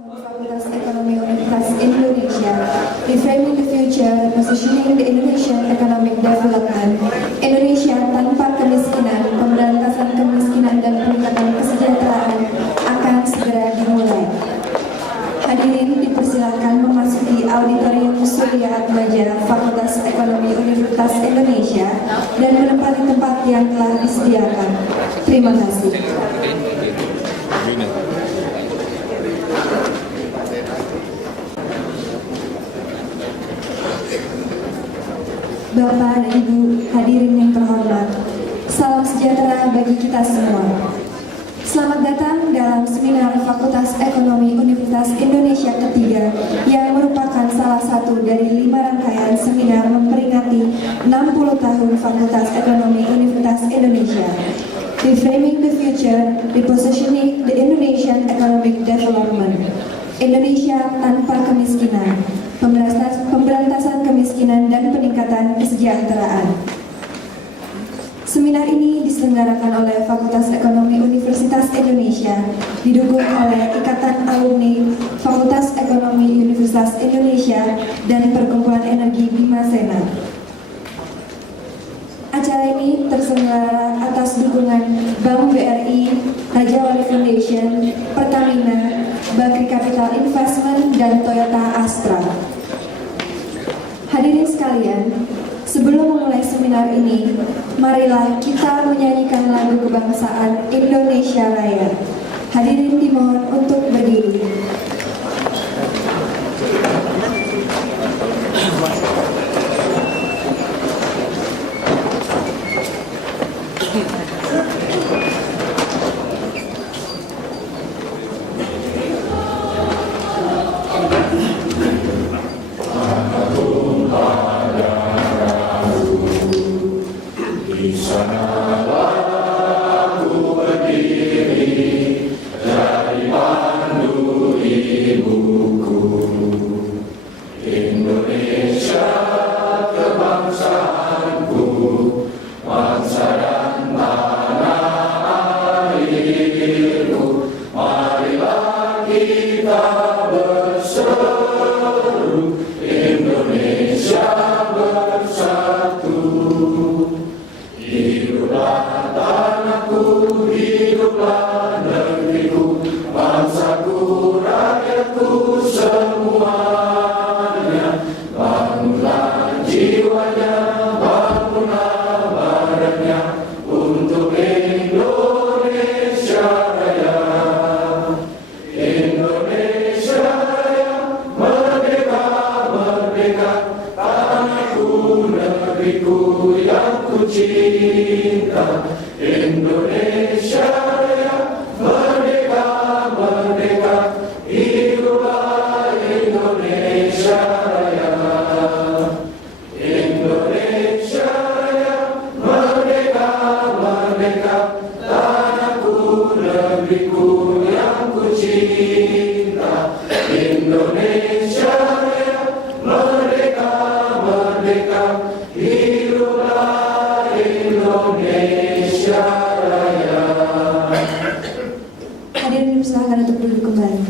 Fakultas Ekonomi Universitas Indonesia, Reframing the Future, Positioning the Indonesian Economic Development, Indonesia tanpa kemiskinan, pemberantasan kemiskinan dan peningkatan kesejahteraan akan segera dimulai. Hadirin dipersilakan memasuki auditorium Surya Atmaja Fakultas Ekonomi Universitas Indonesia dan menempati tempat yang telah disediakan. Terima kasih. Bapak dan Ibu hadirin yang terhormat, salam sejahtera bagi kita semua. Selamat datang dalam seminar Fakultas Ekonomi Universitas Indonesia ketiga yang merupakan salah satu dari 5 rangkaian seminar memperingati 60 tahun Fakultas Ekonomi Universitas Indonesia. Reframing the Future, Repositioning the Indonesian Economic Development. Indonesia tanpa kemiskinan, pemberantasan kemiskinan dan peningkatan kesejahteraan. Seminar ini diselenggarakan oleh Fakultas Ekonomi Universitas Indonesia, didukung oleh Ikatan Alumni Fakultas Ekonomi Universitas Indonesia dan Perkumpulan Energi Bima Sena. Acara ini terselenggara atas dukungan Bank BRI, Raja Wali Foundation, Pertamina, Bakri Capital Investment, dan Toyota Astra. Hadirin sekalian, sebelum memulai seminar ini, marilah kita menyanyikan lagu kebangsaan Indonesia Raya. Hadirin dimohon untuk berdiri. Hadirin silakan untuk duduk kembali.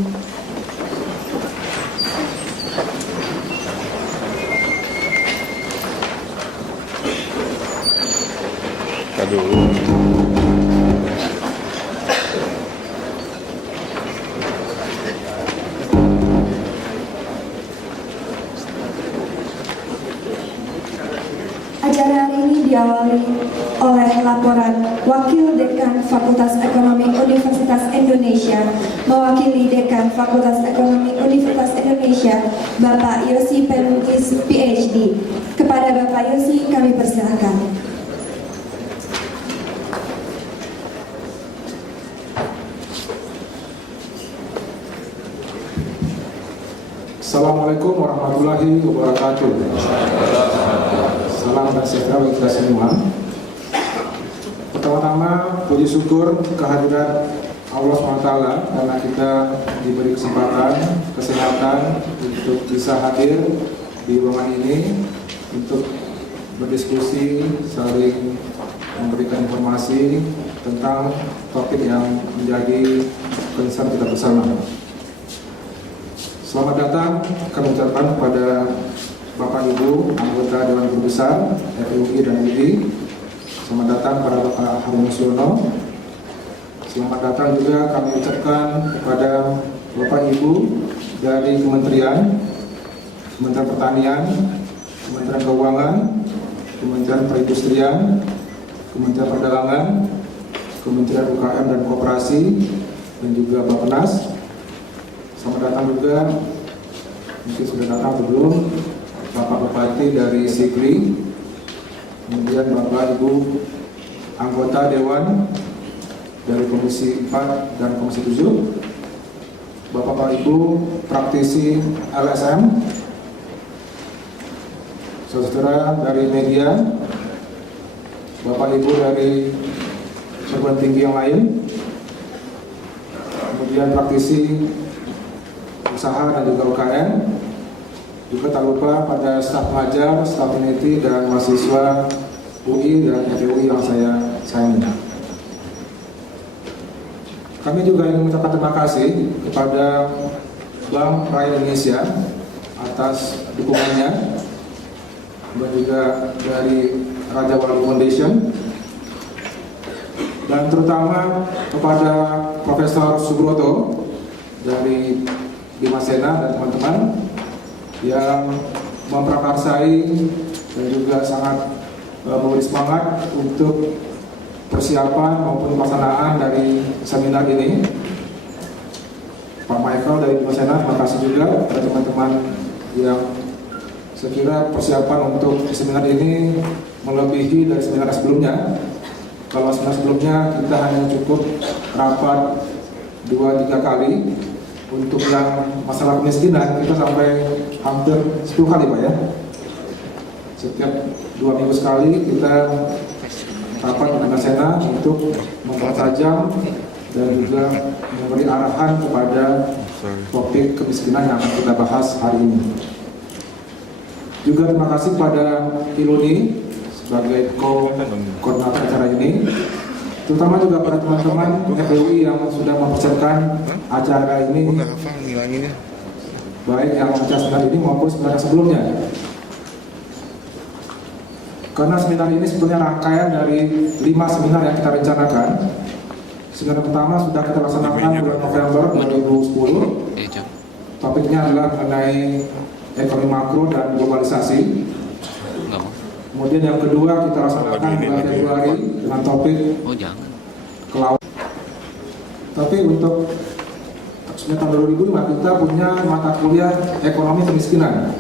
Acara hari ini diawali oleh laporan Wakil Dekan Fakultas Ekonomi Universitas Indonesia mewakili Dekan Fakultas Ekonomi Universitas Indonesia, Bapak Yosi Pelukis, PhD. Kepada Bapak Yosi kami persilakan. Assalamualaikum warahmatullahi wabarakatuh. Salam dan sejahtera bagi kita semua. Pertama-tama puji syukur kehadiran Allah SWT karena kita diberi kesempatan, kesehatan untuk bisa hadir di ruangan ini untuk berdiskusi, saling memberikan informasi tentang topik yang menjadi concern kita bersama. Selamat datang kami ucapkan kepada Bapak Ibu anggota Dewan Guru Besar FUI dan UI. Selamat datang kepada Bapak Harun Muziono. Selamat datang juga kami ucapkan kepada Bapak Ibu dari Kementerian Pertanian, Kementerian Keuangan, Kementerian Perindustrian, Kementerian Perdagangan, Kementerian UKM dan Koperasi, dan juga Bappenas. Selamat datang juga, mungkin sudah datang atau belum, Bapak Bupati dari Sigli, kemudian Bapak Ibu anggota Dewan dari Komisi 4 dan Komisi 7, Bapak Ibu praktisi LSM, saudara dari media, Bapak Ibu dari perguruan tinggi yang lain, kemudian praktisi usaha dan juga UKM, juga tak lupa pada staf pengajar, staf peneliti dan mahasiswa UI dan FUI yang saya sayangi. Kami juga ingin mengucapkan terima kasih kepada Bank Rakyat Indonesia atas dukungannya, dan juga dari Raja Wali Foundation, dan terutama kepada Profesor Subroto dari Bimasena dan teman-teman yang memprakarsai dan juga sangat memberi semangat untuk persiapan maupun pelaksanaan dari seminar ini. Pak Michael dari Bimasena, terima kasih juga kepada teman-teman yang saya kira persiapan untuk seminar ini melebihi dari seminar sebelumnya. Kalau seminar sebelumnya kita hanya cukup rapat 2-3 kali. Untuk yang masalah kemiskinan kita sampai hampir 10 kali Pak ya. Setiap 2 minggu sekali kita rapat dengan Sena untuk mempertajam dan juga memberi arahan kepada topik kemiskinan yang akan kita bahas hari ini. Juga terima kasih kepada Iluni sebagai koordinator acara ini, terutama juga pada teman-teman FUI yang sudah mempersiapkan acara ini, baik yang acara seminar ini maupun seminar sebelumnya. Karena seminar ini sebetulnya rangkaian dari 5 seminar yang kita rencanakan. Seminar pertama sudah kita laksanakan bulan November 2010. Topiknya adalah mengenai ekonomi makro dan globalisasi. Kemudian yang kedua kita laksanakan bulan Februari dengan topik kelautan. Tapi untuk tahun 2005 kita punya mata kuliah ekonomi kemiskinan.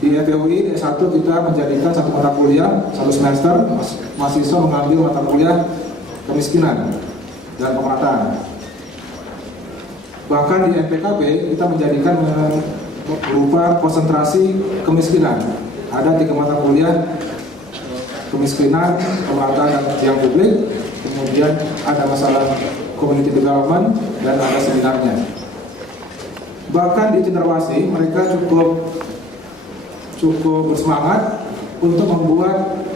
Di FUI D1 kita menjadikan satu mata kuliah, satu semester mahasiswa mengambil mata kuliah kemiskinan dan pemerataan. Bahkan di MPKB kita menjadikan berupa konsentrasi kemiskinan. Ada 3 mata kuliah, kemiskinan, pemerataan dan yang publik, kemudian ada masalah community development, dan ada seminarnya. Bahkan di Cenderawasih mereka cukup bersemangat untuk membuat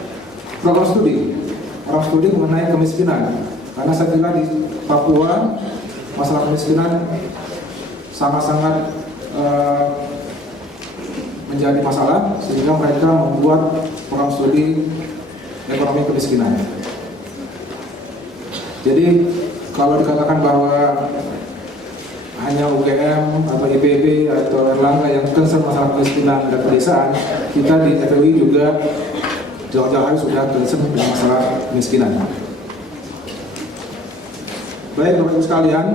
program studi mengenai kemiskinan. Karena saya kira di Papua masalah kemiskinan sangat-sangat menjadi masalah, sehingga mereka membuat program studi ekonomi kemiskinan. Jadi kalau dikatakan bahwa hanya UGM atau IPB atau Erlangga yang concern masalah kemiskinan dan pedesaan, kita di FUI juga jauh-jauh hari sudah concern dengan masalah kemiskinan. Baik Bapak Ibu sekalian,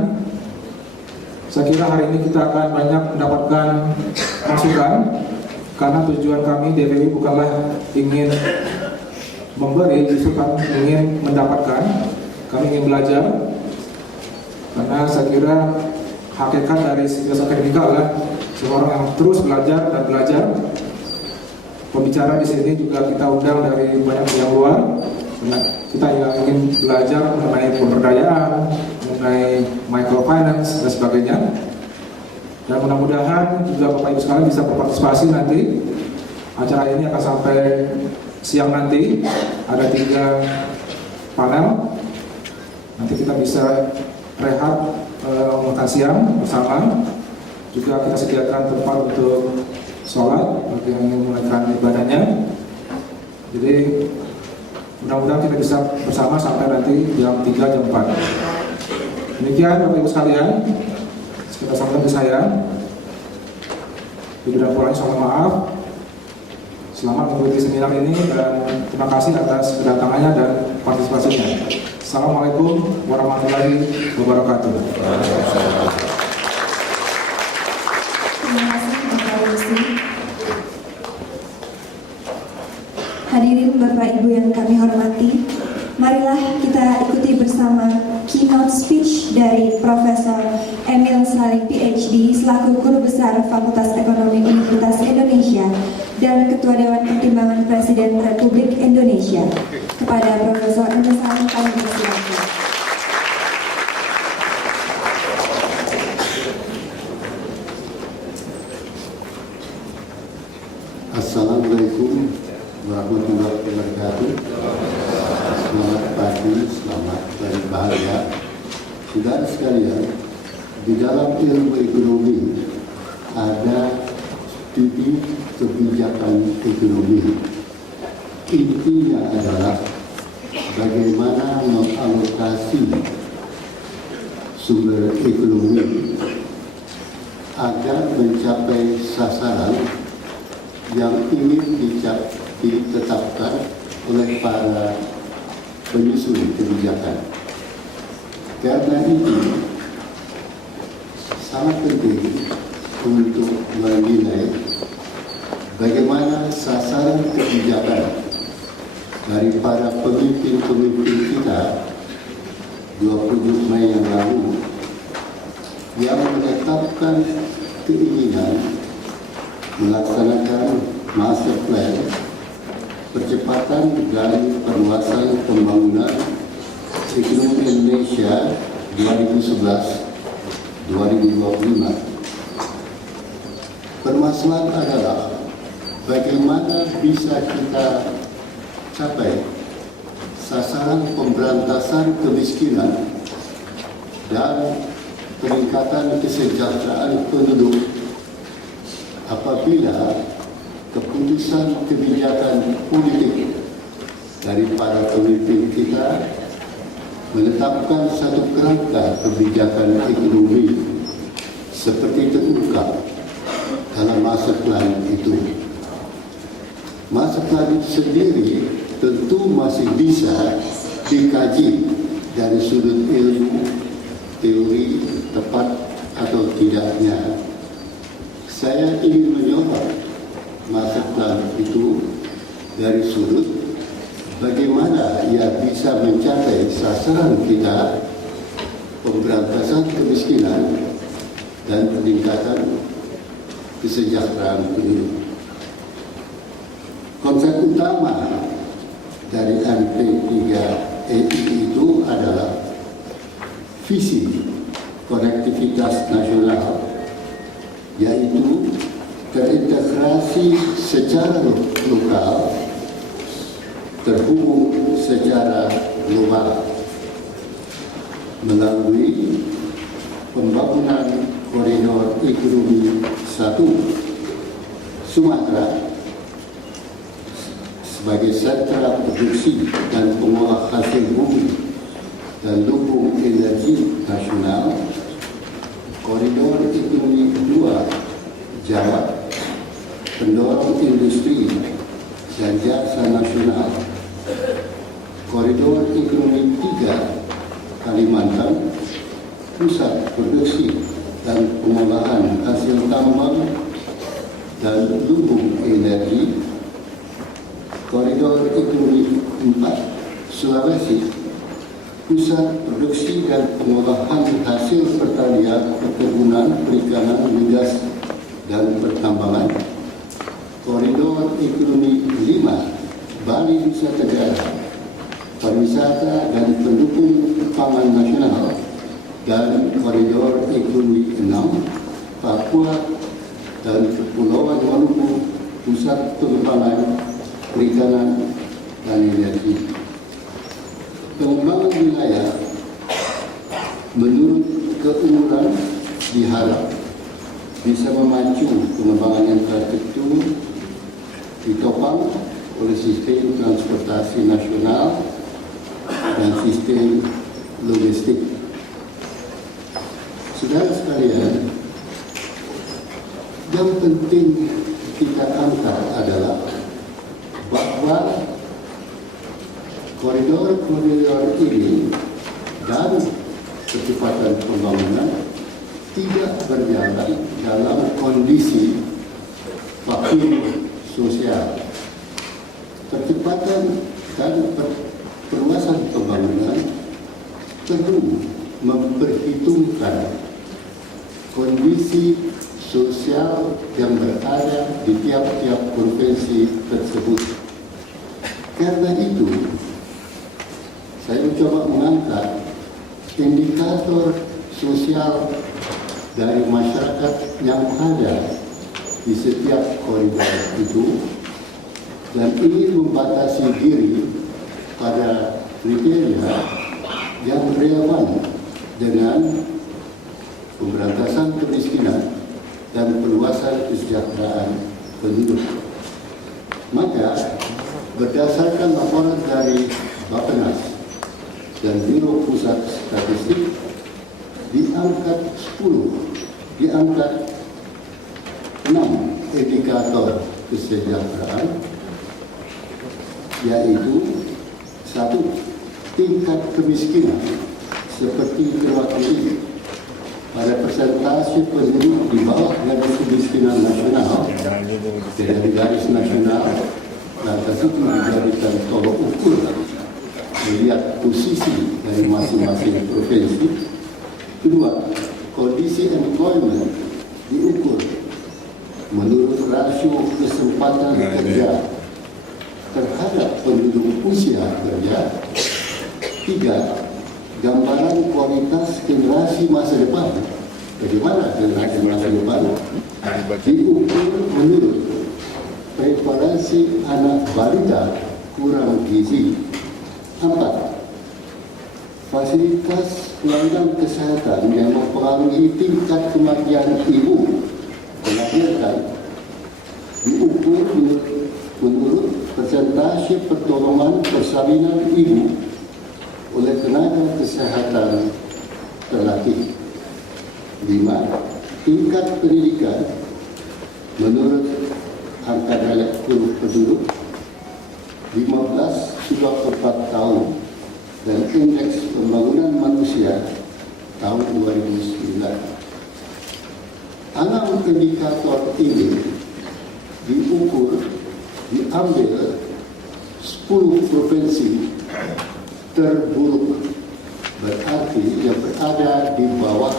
saya kira hari ini kita akan banyak mendapatkan masukan, karena tujuan kami di FUI bukanlah ingin memberi, justru kami ingin mendapatkan, kami ingin belajar. Karena saya kira hakikat dari sivitas akademika adalah seorang yang terus belajar dan belajar. Pembicara di sini juga kita undang dari banyak pihak luar. Kita ingin belajar mengenai pemberdayaan, mengenai microfinance dan sebagainya. Dan mudah-mudahan juga Bapak Ibu sekalian bisa berpartisipasi nanti. Acara ini akan sampai siang nanti. Ada 3 panel. Nanti kita bisa rehat makan siang bersama. Juga kita sediakan tempat untuk sholat bagi yang ingin memulaikan ibadahnya. Jadi mudah-mudahan kita bisa bersama sampai nanti jam 3, jam 4. Demikian Bapak Ibu sekalian, kita sampaikan ke saya. Lebih dan kurangnya mohon maaf. Selamat mengikuti seminar ini dan terima kasih atas kedatangannya dan partisipasinya. Assalamualaikum warahmatullahi wabarakatuh. Terima kasih Bapak Lucy. Hadirin Bapak Ibu yang kami hormati, marilah kita ikuti bersama keynote speech dari Profesor Emil Salim PhD selaku Guru Besar Fakultas Ekonomi Universitas Indonesia dan Ketua Dewan Pertimbangan Presiden Republik Indonesia. Kepada Profesor Emil Salim kami persilakan. Assalamualaikum warahmatullahi wabarakatuh. Selamat pagi, selamat berbahagia. Saudara sekalian, di dalam ilmu ekonomi ada studi kebijakan ekonomi. Intinya adalah bagaimana mengalokasi sumber ekonomi agar mencapai sasaran yang ingin ditetapkan oleh para penyusun kebijakan. Karena itu sangat penting untuk menilai bagaimana sasaran kebijakan dari para pemimpin-pemimpin kita 20 Mei yang lalu yang menetapkan keinginan melaksanakan master plan percepatan dan perluasan pembangunan ekonomi Indonesia 2011-2025. Permasalahan adalah bagaimana bisa kita capai sasaran pemberantasan kemiskinan dan peningkatan kesejahteraan penduduk apabila keputusan kebijakan politik dari para pemimpin kita menetapkan satu kerangka kebijakan ekonomi seperti terungkap dalam master plan itu. Master plan itu sendiri tentu masih bisa dikaji dari sudut ilmu, teori, tepat atau tidaknya. Saya ingin menyorot master plan itu dari sudut bagaimana ia bisa mencapai sasaran kita pemberantasan kemiskinan dan peningkatan kesejahteraan penduduk. Konsep utama dari MP3EI itu adalah visi konektivitas nasional, yaitu terintegrasi secara lokal, terhubung secara global melalui pembangunan koridor ekonomi 1 Sumatera sebagai sentra produksi dan pengolah hasil bumi dan lumbung energi nasional, koridor ekonomi 2 Jawa, pendorong industri dan jasa nasional, koridor ekonomi 3 Kalimantan, pusat produksi dan pengolahan hasil tambang dan lumbung energi, koridor ekonomi 4 Sulawesi, pusat produksi dan pengolahan hasil pertanian, perkebunan, perikanan, migas dan pertambangan, koridor ekonomi 5 Bali Nusa Tenggara, pariwisata dan pendukung pangan nasional, dan koridor ekonomi 6 Papua dan Kepulauan Maluku, pusat pengembangan perikanan dan energi. Pengembangan wilayah menurut keunggulan diharap bisa memacu pengembangan infrastruktur ditopang oleh sistem transportasi nasional dan sistem logistik. Saudara sekalian, yang penting kita angkat adalah bahwa koridor-koridor ini dan kecepatan pembangunan tidak berjalan dalam kondisi vakum sosial. Percepatan dan perluasan pembangunan perlu memperhitungkan kondisi sosial yang berada di tiap-tiap provinsi tersebut. Karena itu, saya mencoba mengangkat indikator sosial dari masyarakat yang ada di setiap koridor itu, dan ingin membatasi diri pada kriteria yang relevan dengan pemberantasan kemiskinan dan perluasan kesejahteraan penduduk. Maka, berdasarkan laporan dari Bappenas dan Biro Pusat Statistik, diangkat 6 indikator kesejahteraan, yaitu 1. Tingkat kemiskinan seperti terwakili pada persentase penduduk di bawah garis kemiskinan nasional dari garis nasional, lantas itu dijadikan tolok ukur melihat posisi dari masing-masing provinsi. 2. Kondisi employment diukur menurut rasio kesempatan kerja terhadap penduduk usia kerja. 3. Gambaran kualitas generasi masa depan. Bagaimana generasi masa depan diukur menurut prevalensi anak balita kurang gizi. 4. Fasilitas pelayanan kesehatan yang mempengaruhi tingkat kematian ibu melahirkan diukur menurut persentase pertolongan persalinan ibu oleh tenaga kesehatan terlatih. 5. Tingkat pendidikan menurut angka elektoral penduduk 15-24 tahun dan indeks pembangunan manusia tahun 2009. 6 indikator ini diambil 10 provinsi terburuk, berarti yang berada di bawah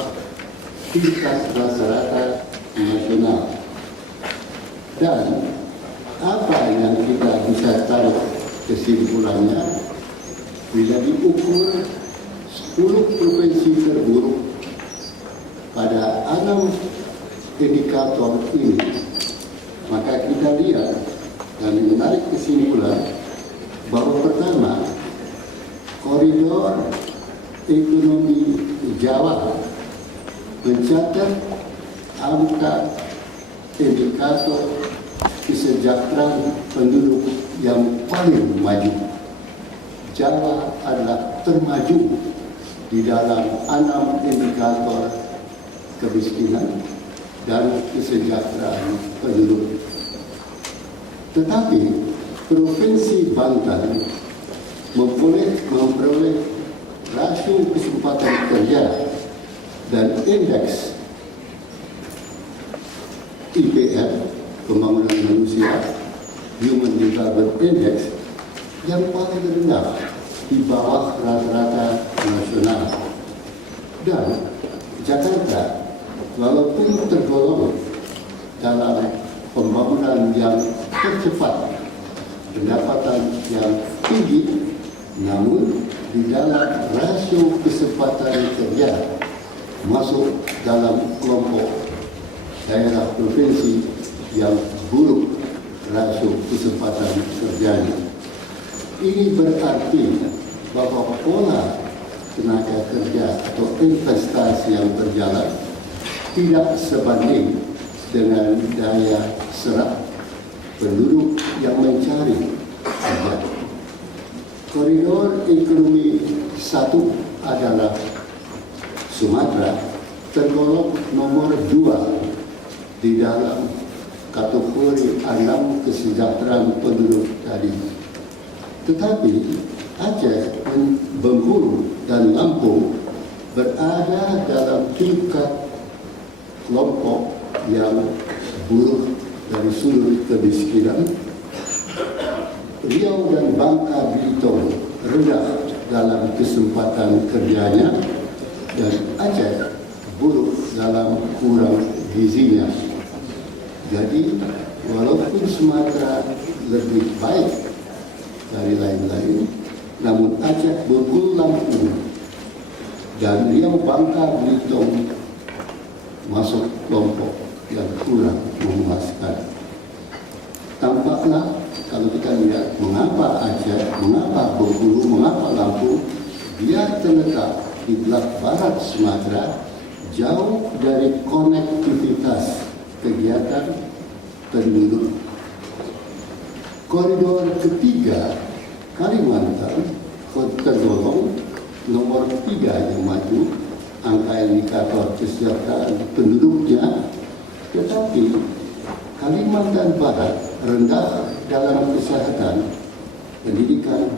tingkat rata-rata nasional. Dan apa yang kita bisa tarik kesimpulannya? Bila diukur 10 provinsi terburuk pada 6 indikator ini, maka kita lihat dan menarik kesimpulan bahwa pertama, koridor ekonomi Jawa mencatat angka indikator kesejahteraan penduduk yang paling maju. Jawa adalah termaju di dalam 6 indikator kemiskinan dan kesejahteraan penduduk. Tetapi Provinsi Banten memperoleh rasio kesempatan kerja dan indeks IPM, pembangunan manusia, Human Development Index, yang paling rendah di bawah rata-rata nasional. Dan Jakarta, walaupun tergolong dalam pembangunan yang tercepat, pendapatan yang tinggi, namun di dalam rasio kesempatan kerja masuk dalam kelompok daerah provinsi yang buruk rasio kesempatan kerjanya. Ini berarti bahwa pola tenaga kerja atau investasi yang berjalan tidak sebanding dengan daya serap penduduk yang mencari kerja. Koridor ekonomi satu adalah Sumatera, tergolong nomor 2 di dalam kategori 6 kesejahteraan penduduk tadi. Tetapi Aceh, Bengkulu, dan Lampung berada dalam tingkat kelompok yang buruk dari sudut kemiskinan. Riau dan Bangka Belitung rendah dalam kesempatan kerjanya, dan Aceh buruk dalam kurang gizinya. Jadi, walaupun Sumatera lebih baik dari lain-lain, namun Aceh, Bengkulu, Lampung, dan Riau, Bangka Belitung masuk kelompok yang kurang memuaskan. Tampaklah kalau kita lihat mengapa Aceh, mengapa Bengkulu, mengapa Lampung, dia terletak di belah barat Sumatera, jauh dari konektivitas kegiatan penduduk. Koridor ketiga, Kalimantan, tergolong nomor 3 yang maju, angka indikator kesejahteraan penduduknya, tetapi Kalimantan Barat rendah dalam kesehatan, pendidikan,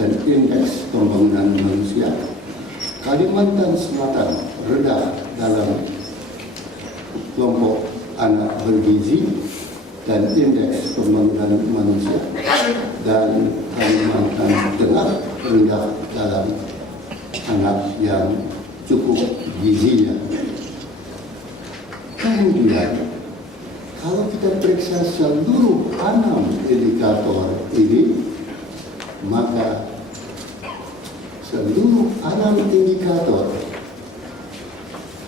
dan indeks pembangunan manusia. Kalimantan Selatan rendah dalam kelompok anak bergizi dan indeks pembangunan manusia, dan Kalimantan Tengah rendah dalam anak yang cukup gizinya. Kemudian, kalau kita periksa seluruh 6 indikator ini, maka seluruh 6 indikator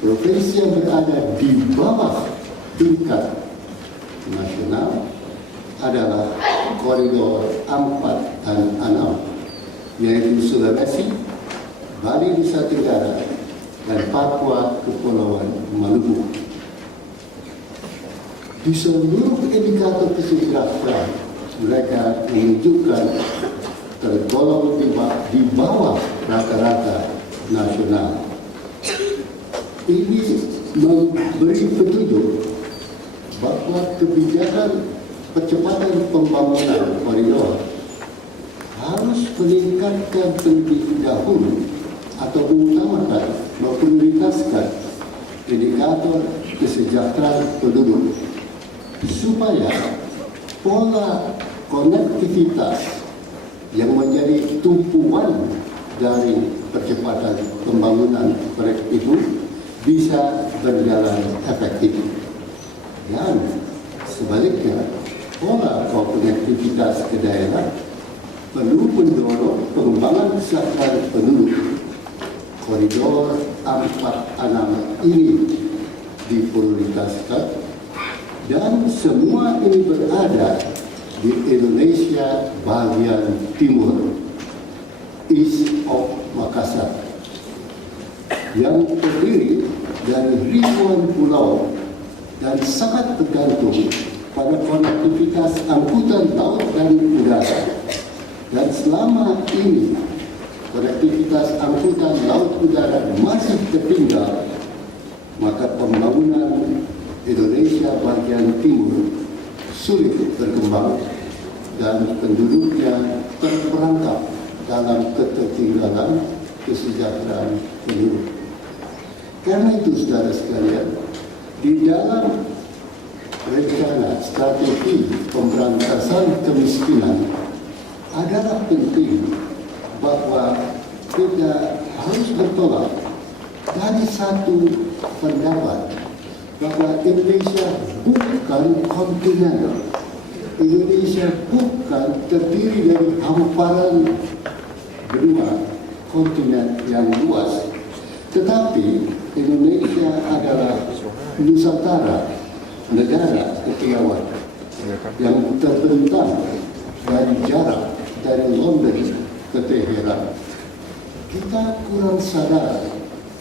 provinsi yang berada di bawah tingkat nasional adalah koridor 4 dan 6, yaitu Sulawesi, Bali Nusa Tenggara, dan Papua Kepulauan Maluku. Di seluruh indikator kesejahteraan, mereka menunjukkan tergolong di bawah rata-rata nasional. Ini memberi petunjuk bahwa kebijakan percepatan pembangunan koridor harus meningkatkan terlebih dahulu atau mengutamakan memprioritaskan indikator kesejahteraan penduduk, supaya pola konektivitas yang menjadi tumpuan dari percepatan pembangunan proyek itu bisa berjalan efektif. Dan sebaliknya, pola konektivitas ke daerah perlu mendorong pengembangan kesejahteraan penduduk. Koridor 4-6 ini diprioritaskan, dan semua ini berada di Indonesia bagian timur, east of Makassar, yang terdiri dari ribuan pulau dan sangat tergantung pada konektivitas angkutan laut dan udara. Dan selama ini konektivitas angkutan laut udara masih tertinggal, maka pembangunan Indonesia bagian timur sulit berkembang dan penduduknya terperangkap dalam ketertinggalan kesejahteraan penduduk. Karena itu, saudara sekalian, di dalam rencana strategi pemberantasan kemiskinan adalah penting bahwa kita harus bertolak dari satu pendapat bahwa Indonesia bukan kontinen. Indonesia bukan terdiri dari hamparan benua kontinen yang luas, tetapi Indonesia adalah Nusantara, negara kepulauan yang terbentang dari jarak dari London ke Teheran. Kita kurang sadar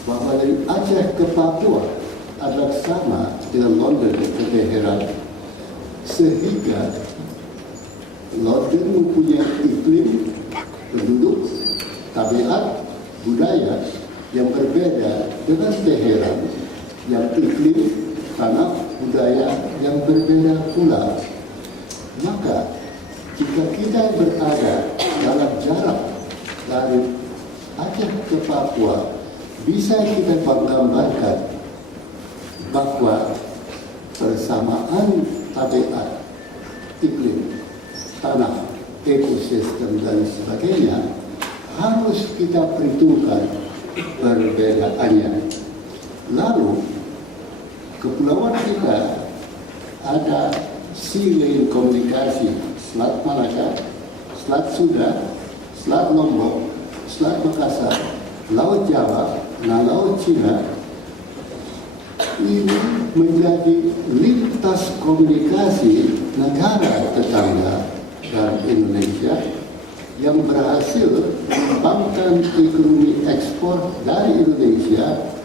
bahwa dari Aceh ke Papua adalah sama dengan London ke Teheran, sehingga London mempunyai iklim, penduduk, tabiat, budaya yang berbeda dengan Teheran yang iklim, tanah, budaya yang berbeda pula. Maka jika kita berada dalam jarak dari Aceh ke Papua, bisa kita menggambarkan bahwa persamaan tabiat, iklim, tanah, ekosistem dan sebagainya harus kita perhitungkan perbedaannya. Lalu kepulauan kita ada sea lane komunikasi, Selat Malaka, Selat Sunda, Selat Lombok, Selat Makassar, Laut Jawa, dan Laut Cina. Ini menjadi lintas komunikasi negara tetangga dan Indonesia yang berhasil mengembangkan ekonomi ekspor dari Indonesia,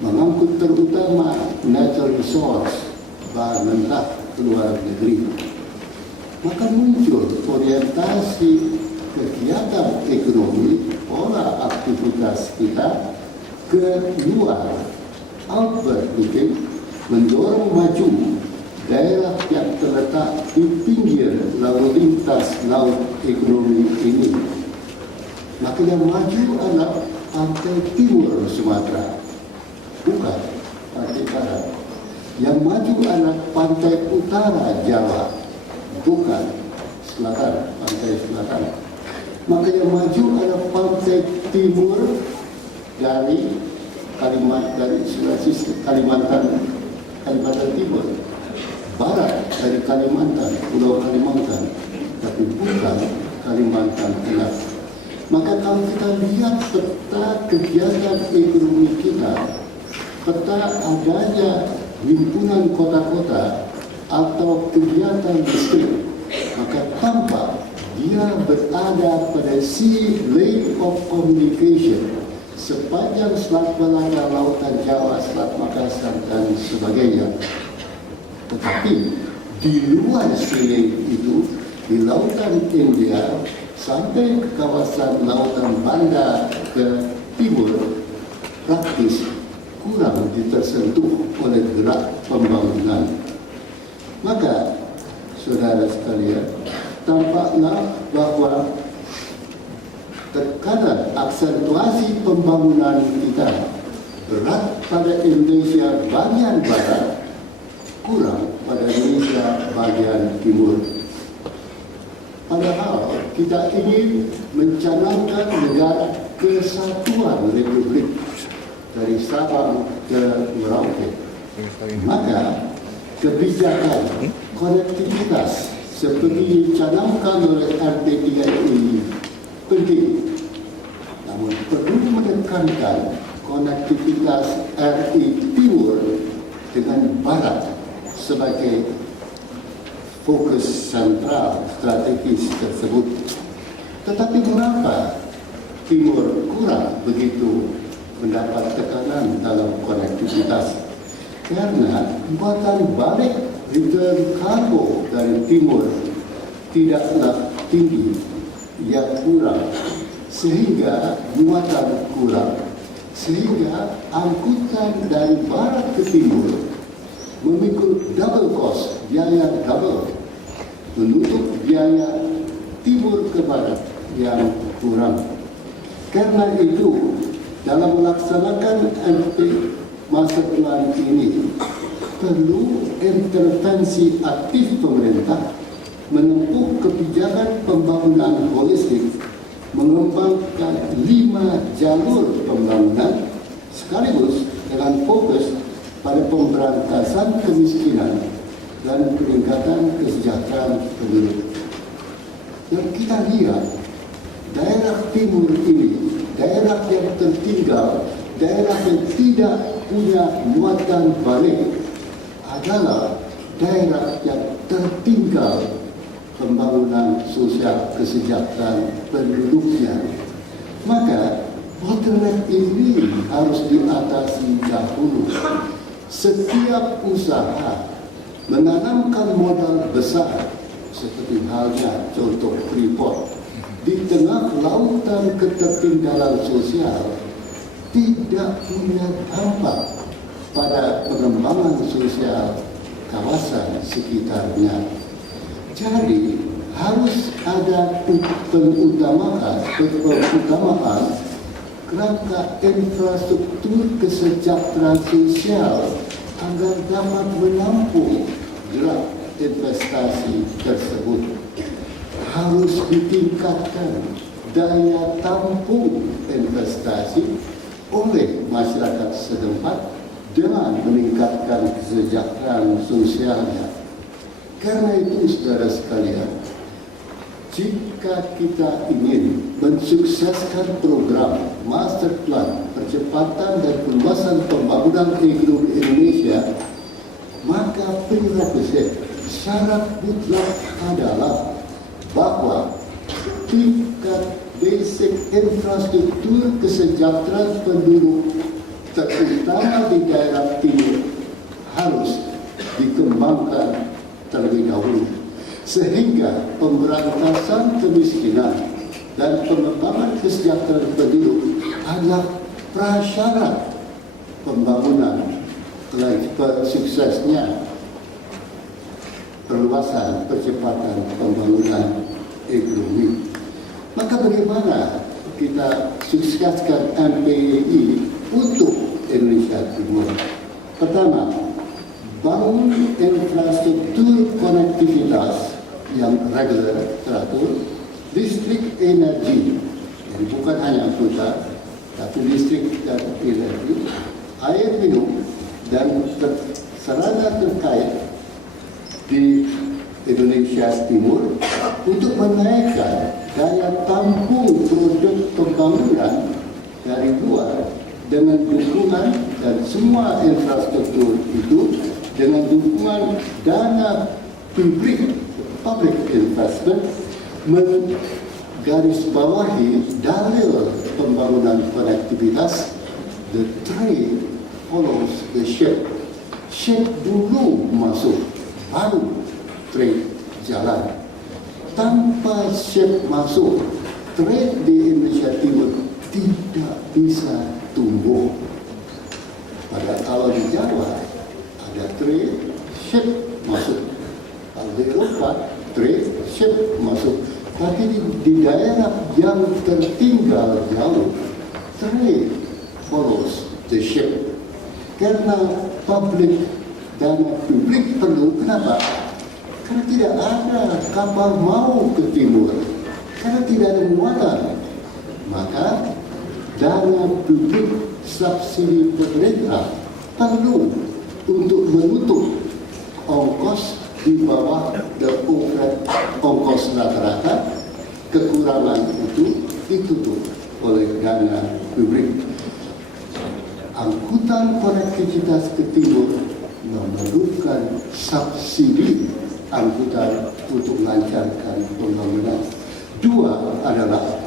mengangkut terutama natural resource, bahan mentah ke luar negeri. Maka muncul orientasi kegiatan ekonomi, pola aktivitas kita ke luar, outward looking, mendorong maju daerah yang terletak di pinggir lalu lintas laut ekonomi ini. Maka yang maju adalah pantai timur Sumatera, bukan pantai barat. Yang maju adalah pantai utara Jawa, bukan selatan, pantai selatan. Maka yang maju adalah pantai timur dari Kalimantan Timur, barat dari Kalimantan, Pulau Kalimantan, tapi bukan Kalimantan Tengah. Maka kalau kita lihat peta kegiatan ekonomi kita, peta adanya himpunan kota-kota atau kegiatan distrik, maka tampak dia berada pada sea lane of communication sepanjang Selat Malaka, Lautan Jawa, Selat Makassar dan sebagainya. Tetapi di luar sea lane itu, di Lautan India sampai ke kawasan Lautan Banda ke timur, praktis kurang tersentuh oleh gerak pembangunan. Maka, saudara sekalian, tampaklah bahwa tekanan aksentuasi pembangunan kita berat pada Indonesia bagian barat, kurang pada Indonesia bagian timur. Padahal kita ingin mencanangkan negara kesatuan Republik dari Sabang ke Merauke. Maka kebijakan konektivitas seperti dicanangkan oleh RP3 ini penting, namun perlu menekankan konektivitas RI Timur dengan Barat sebagai fokus sentral strategis tersebut. Tetapi mengapa Timur kurang begitu mendapat tekanan dalam konektivitas? Karena muatan balik return kargo dari Timur tidaklah tinggi, ia kurang, sehingga muatan kurang, sehingga angkutan dari barat ke timur memikul double cost, biaya double, menutup biaya timur ke barat yang kurang. Karena itu, dalam melaksanakan MP masa plan ini, perlu intervensi aktif pemerintah menempuh kebijakan pembangunan holistik, mengembangkan 5 jalur pembangunan sekaligus dengan fokus pada pemberantasan kemiskinan dan peningkatan kesejahteraan penduduk. Yang kita lihat, daerah timur ini, daerah yang tertinggal, daerah yang tidak punya muatan balik, adalah daerah yang tertinggal pembangunan sosial kesejahteraan penduduknya. Maka bottleneck ini harus diatasi dahulu. Setiap usaha menanamkan modal besar, seperti halnya contoh Freeport, di tengah lautan ketertinggalan sosial, tidak punya dampak pada pengembangan sosial kawasan sekitarnya. Jadi harus ada pengutamaan kerangka infrastruktur kesejahteraan sosial agar dapat menampung gerak investasi tersebut. Harus ditingkatkan daya tampung investasi oleh masyarakat setempat dengan meningkatkan kesejahteraan sosialnya. Karena itu, saudara sekalian, jika kita ingin mensukseskan program Master Plan Percepatan dan Perluasan Pembangunan Ekonomi Indonesia, maka prerequisite, syarat mutlak adalah bahwa tingkat basic infrastruktur kesejahteraan penduduk, terutama di daerah timur, harus dikembangkan terlebih dahulu, sehingga pemberantasan kemiskinan dan pengembangan kesejahteraan penduduk adalah prasyarat pembangunan suksesnya perluasan percepatan pembangunan ekonomi. Maka bagaimana kita sukseskan MPI untuk Indonesia Timur? Pertama, bangun infrastruktur konektivitas yang reguler, teratur, listrik energi, jadi bukan hanya kota, tapi listrik dan energi, air minum, dan sarana terkait di Indonesia Timur untuk menaikkan daya tampung produk pembangunan dari luar dengan dukungan dan semua infrastruktur itu dengan dukungan dana publik, public investment, menggarisbawahi dalil pembangunan konektivitas. The trade follows the ship. Ship dulu masuk, baru trade jalan. Tanpa ship masuk, trade di Indonesia Timur tidak bisa tumbuh. Pada kalau di Jawa ada trade, ship masuk. Kalau di Eropa, trade, ship masuk. Tapi di daerah yang tertinggal jauh, trade follows the ship. Karena dana publik perlu, kenapa? Karena tidak ada kapal mau ke timur, karena tidak ada muatan. Maka dana publik subsidi pemerintah perlu untuk menutup ongkos di bawah ongkos rata-rata. Kekurangan itu ditutup oleh dana publik. Angkutan konektivitas ke timur memerlukan subsidi angkutan untuk melancarkan pembangunan. Dua adalah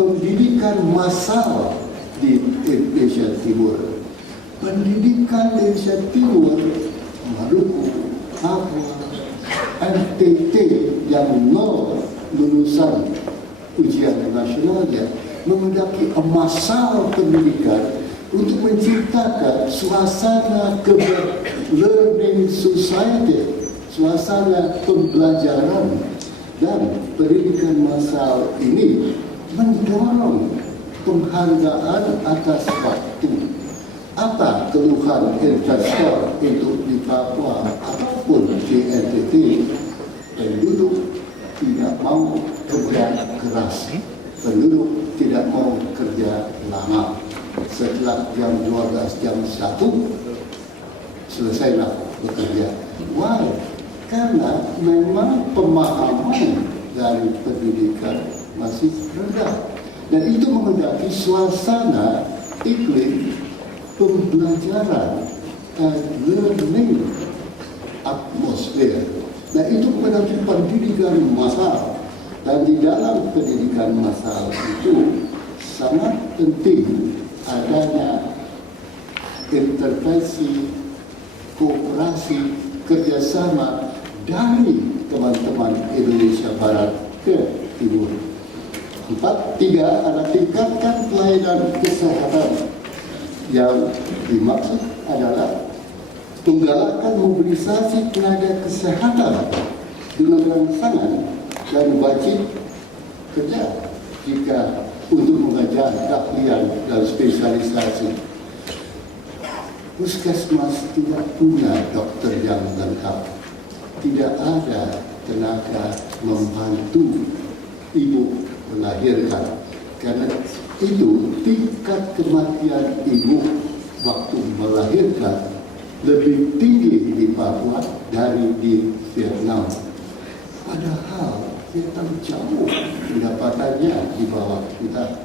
pendidikan massal di Indonesia Timur. Pendidikan di Indonesia Timur, Maluku, Papua, NTT yang nol lulusan ujian nasionalnya menghendaki massal pendidikan untuk menciptakan suasana learning society, suasana pembelajaran, dan pendidikan massal ini mendorong penghargaan atas waktu. Apa keluhan investor itu di Papua ataupun di NTT? Penduduk tidak mau kerja keras, penduduk tidak mau kerja lama. Setelah jam 12, jam 1 selesailah bekerja. Why? Karena memang pemahaman dari pendidikan masih rendah, dan itu menghendaki suasana iklim pembelajaran learning atmosphere. Dan itu menghendaki pendidikan massal, dan di dalam pendidikan massal itu sangat penting adanya intervensi, kooperasi, kerjasama dari teman-teman Indonesia Barat ke Timur. 3. Adalah tingkatkan pelayanan kesehatan. Yang dimaksud adalah menggalakkan mobilisasi tenaga kesehatan dengan rangsangan dan wajib kerja jika untuk mengajar keahlian dan spesialisasi. Puskesmas tidak punya dokter yang lengkap, tidak ada tenaga membantu ibu melahirkan. Karena itu tingkat kematian ibu waktu melahirkan lebih tinggi di Papua dari di Vietnam. Padahal kita jauh pendapatannya di bawah kita.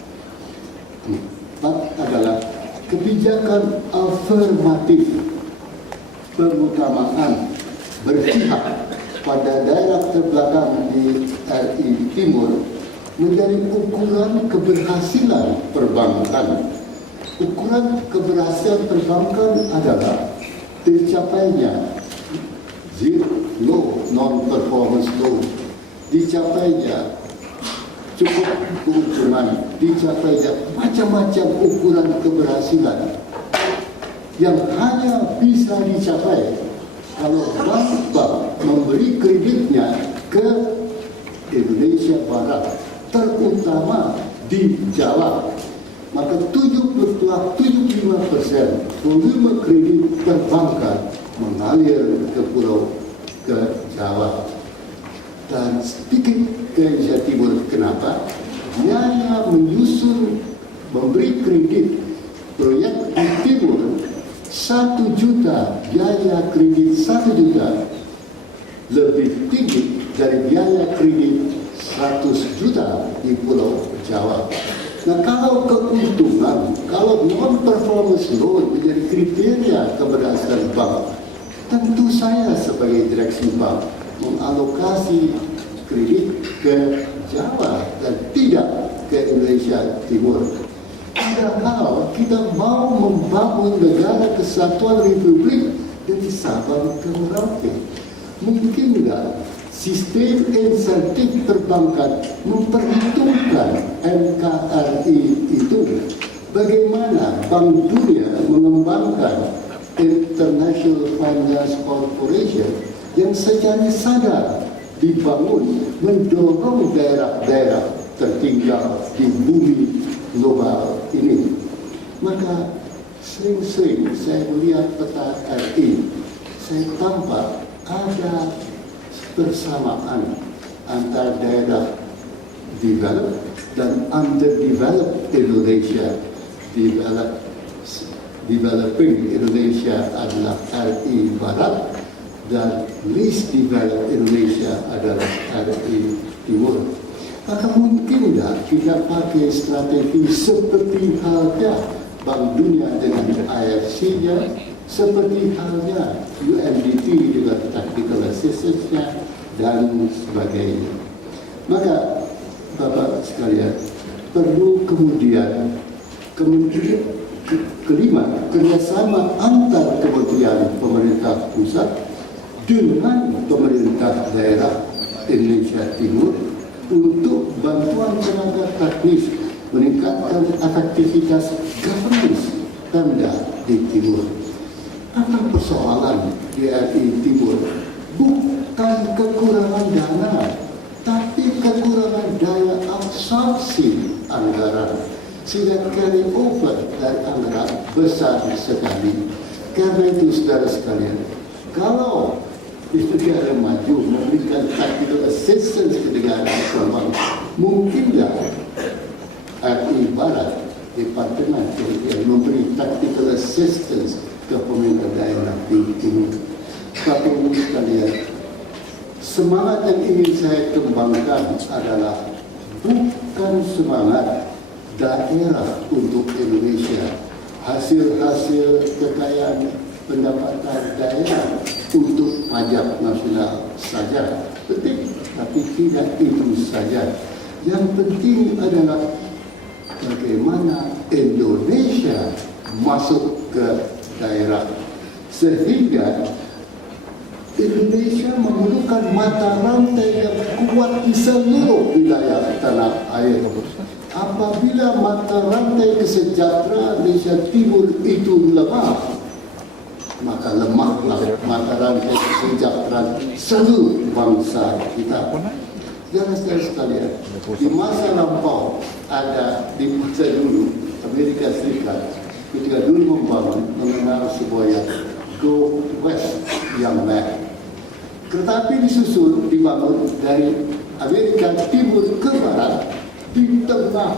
4 adalah kebijakan afirmatif, pengutamaan berpihak pada daerah terbelakang di RI Timur menjadi ukuran keberhasilan perbankan. Ukuran keberhasilan perbankan adalah tercapainya zero non-performance loan, dicapainya cukup keuntungan, dicapainya macam-macam ukuran keberhasilan yang hanya bisa dicapai kalau bank memberi kreditnya ke Indonesia Barat, terutama di Jawa. Maka 75% volume kredit perbankan mengalir ke Jawa. Dan sedikit ke Indonesia Timur. Kenapa? Biaya menyusun memberi kredit proyek di Timur 1 juta, biaya kredit 1 juta lebih tinggi dari biaya kredit 100 juta di Pulau Jawa. Nah, kalau keuntungan, kalau non-performance loan menjadi kriteria keberhasilan bank, tentu saya sebagai direksi bank mengalokasi kredit ke Jawa dan tidak ke Indonesia Timur. Padahal kita mau membangun negara kesatuan Republik dari Sabang ke Merauke. Mungkin enggak sistem insentif perbankan memperhitungkan NKRI itu? Bagaimana Bank Dunia mengembangkan International Finance Corporation yang secara sadar dibangun mendorong daerah-daerah tertinggal di bumi global ini. Maka sering-sering saya melihat peta RI, saya tampak ada persamaan antara daerah developed dan underdeveloped Indonesia. Developing Indonesia adalah RI Barat dan least developed Indonesia adalah RI Timur. Maka mungkin tidak kita pakai strategi seperti halnya Bank Dunia dengan IFC-nya, seperti halnya UNDP dengan tactical assistance-nya dan sebagainya. Maka Bapak sekalian, perlu kemudian kelima, kerjasama antar kementerian pemerintah pusat dengan pemerintah daerah Indonesia Timur untuk bantuan tenaga teknis meningkatkan efektivitas governance Pemda di Timur. Apa persoalan di RI Timur? Bukan kekurangan dana, tapi kekurangan daya absorpsi anggaran, sehingga carry over dari anggaran besar sekali. Karena itu saudara sekalian, kalau negara maju memberikan tactical assistance ke negara berkembang, mungkinlah RI Barat, Departemen yang memberi tactical assistance ke pemerintah daerah di Timur. Tapi sekalian, semangat yang ingin saya kembangkan adalah bukan semangat daerah untuk Indonesia, hasil-hasil kekayaan pendapatan daerah untuk pajak nasional saja. Penting, tapi tidak itu saja. Yang penting adalah bagaimana Indonesia masuk ke daerah. Sehingga Indonesia memerlukan mata rantai yang kuat di seluruh wilayah tanah air. Apabila mata rantai kesejahteraan Indonesia Timur itu lemah, maka lemahlah mata rantai kesejahteraan seluruh bangsa kita. Saudara-saudara sekalian, di masa lampau ada di masa dulu Amerika Serikat ketika dulu mengenal sebuah yang Go West yang baik. Kereta api disusul dibangun dari Amerika Timur ke Barat di tengah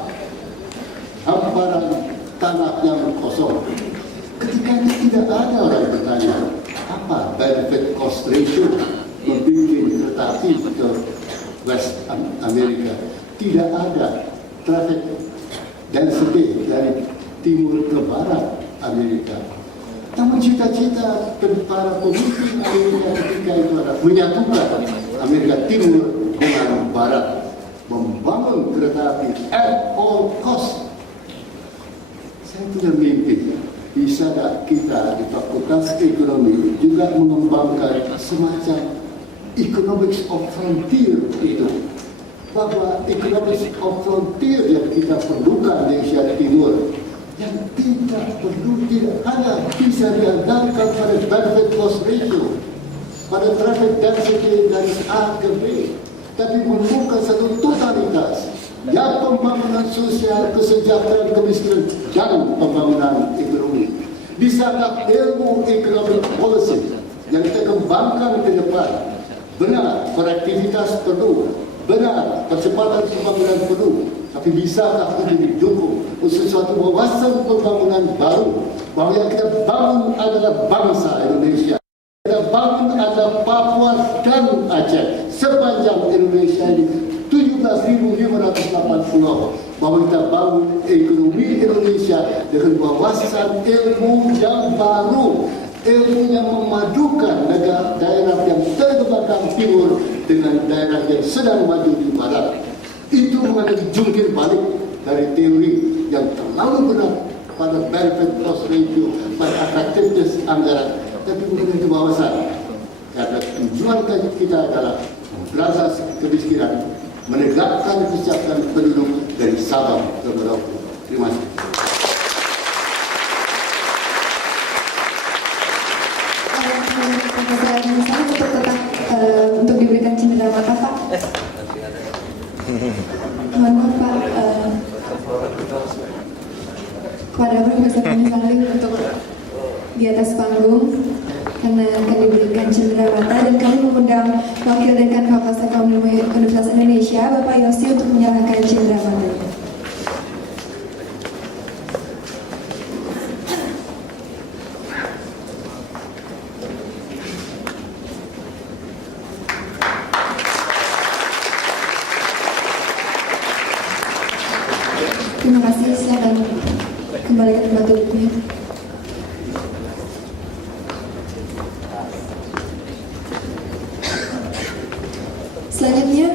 hamparan tanah yang kosong. Ketika itu tidak ada orang bertanya apa benefit cost ratio membuat kereta api ke West Amerika. Tidak ada traffic density dari timur ke barat Amerika. Namun cita-cita para pemimpin Amerika ketika itu adalah menyatukan Amerika Timur dengan Barat, membangun kereta api at all cost. Saya punya mimpi, bisa tak kita di Fakultas Ekonomi juga mengembangkan semacam economics of frontier itu, bahwa economics of frontier yang kita perlukan di Asia Timur yang tidak perlu, tidak hanya bisa diandalkan pada benefit cost ratio, pada traffic density dari A ke B, tapi membuka satu totalitas yang pembangunan sosial, kesejahteraan, kemiskinan, dan pembangunan ekonomi. Di sana ilmu economic policy yang kita kembangkan ke depan, benar beraktivitas perlu, benar percepatan pembangunan perlu, tapi bisakah itu didukung untuk sesuatu wawasan pembangunan baru, bahwa yang kita bangun adalah bangsa Indonesia, kita bangun adalah Papua dan Aceh sepanjang Indonesia ini 17.580 pulau, bahwa kita bangun ekonomi Indonesia dengan wawasan ilmu yang baru, ilmu yang memadukan daerah yang terbelakang timur dengan daerah yang sedang maju di barat. Itu menjadi jungkir balik dari teori yang terlalu berat pada benefit cost ratio, pada attractiveness anggaran, tapi mengenai kewawasan. Karena tujuan kita adalah memberantas kemiskinan, menegakkan kesejahteraan penduduk dari Sabang ke Merauke. Terima kasih. Untuk diberikan cenderamata Pak. Mohon maaf Pak, kepada Profesor Salim untuk di atas panggung karena akan diberikan cenderamata, dan kami mengundang Wakil Dekan Fakultas Ekonomi Universitas Indonesia Bapak Yosi untuk menyerahkan cenderamata. Terima kasih, silakan kembali ke tempat duduknya. Selanjutnya,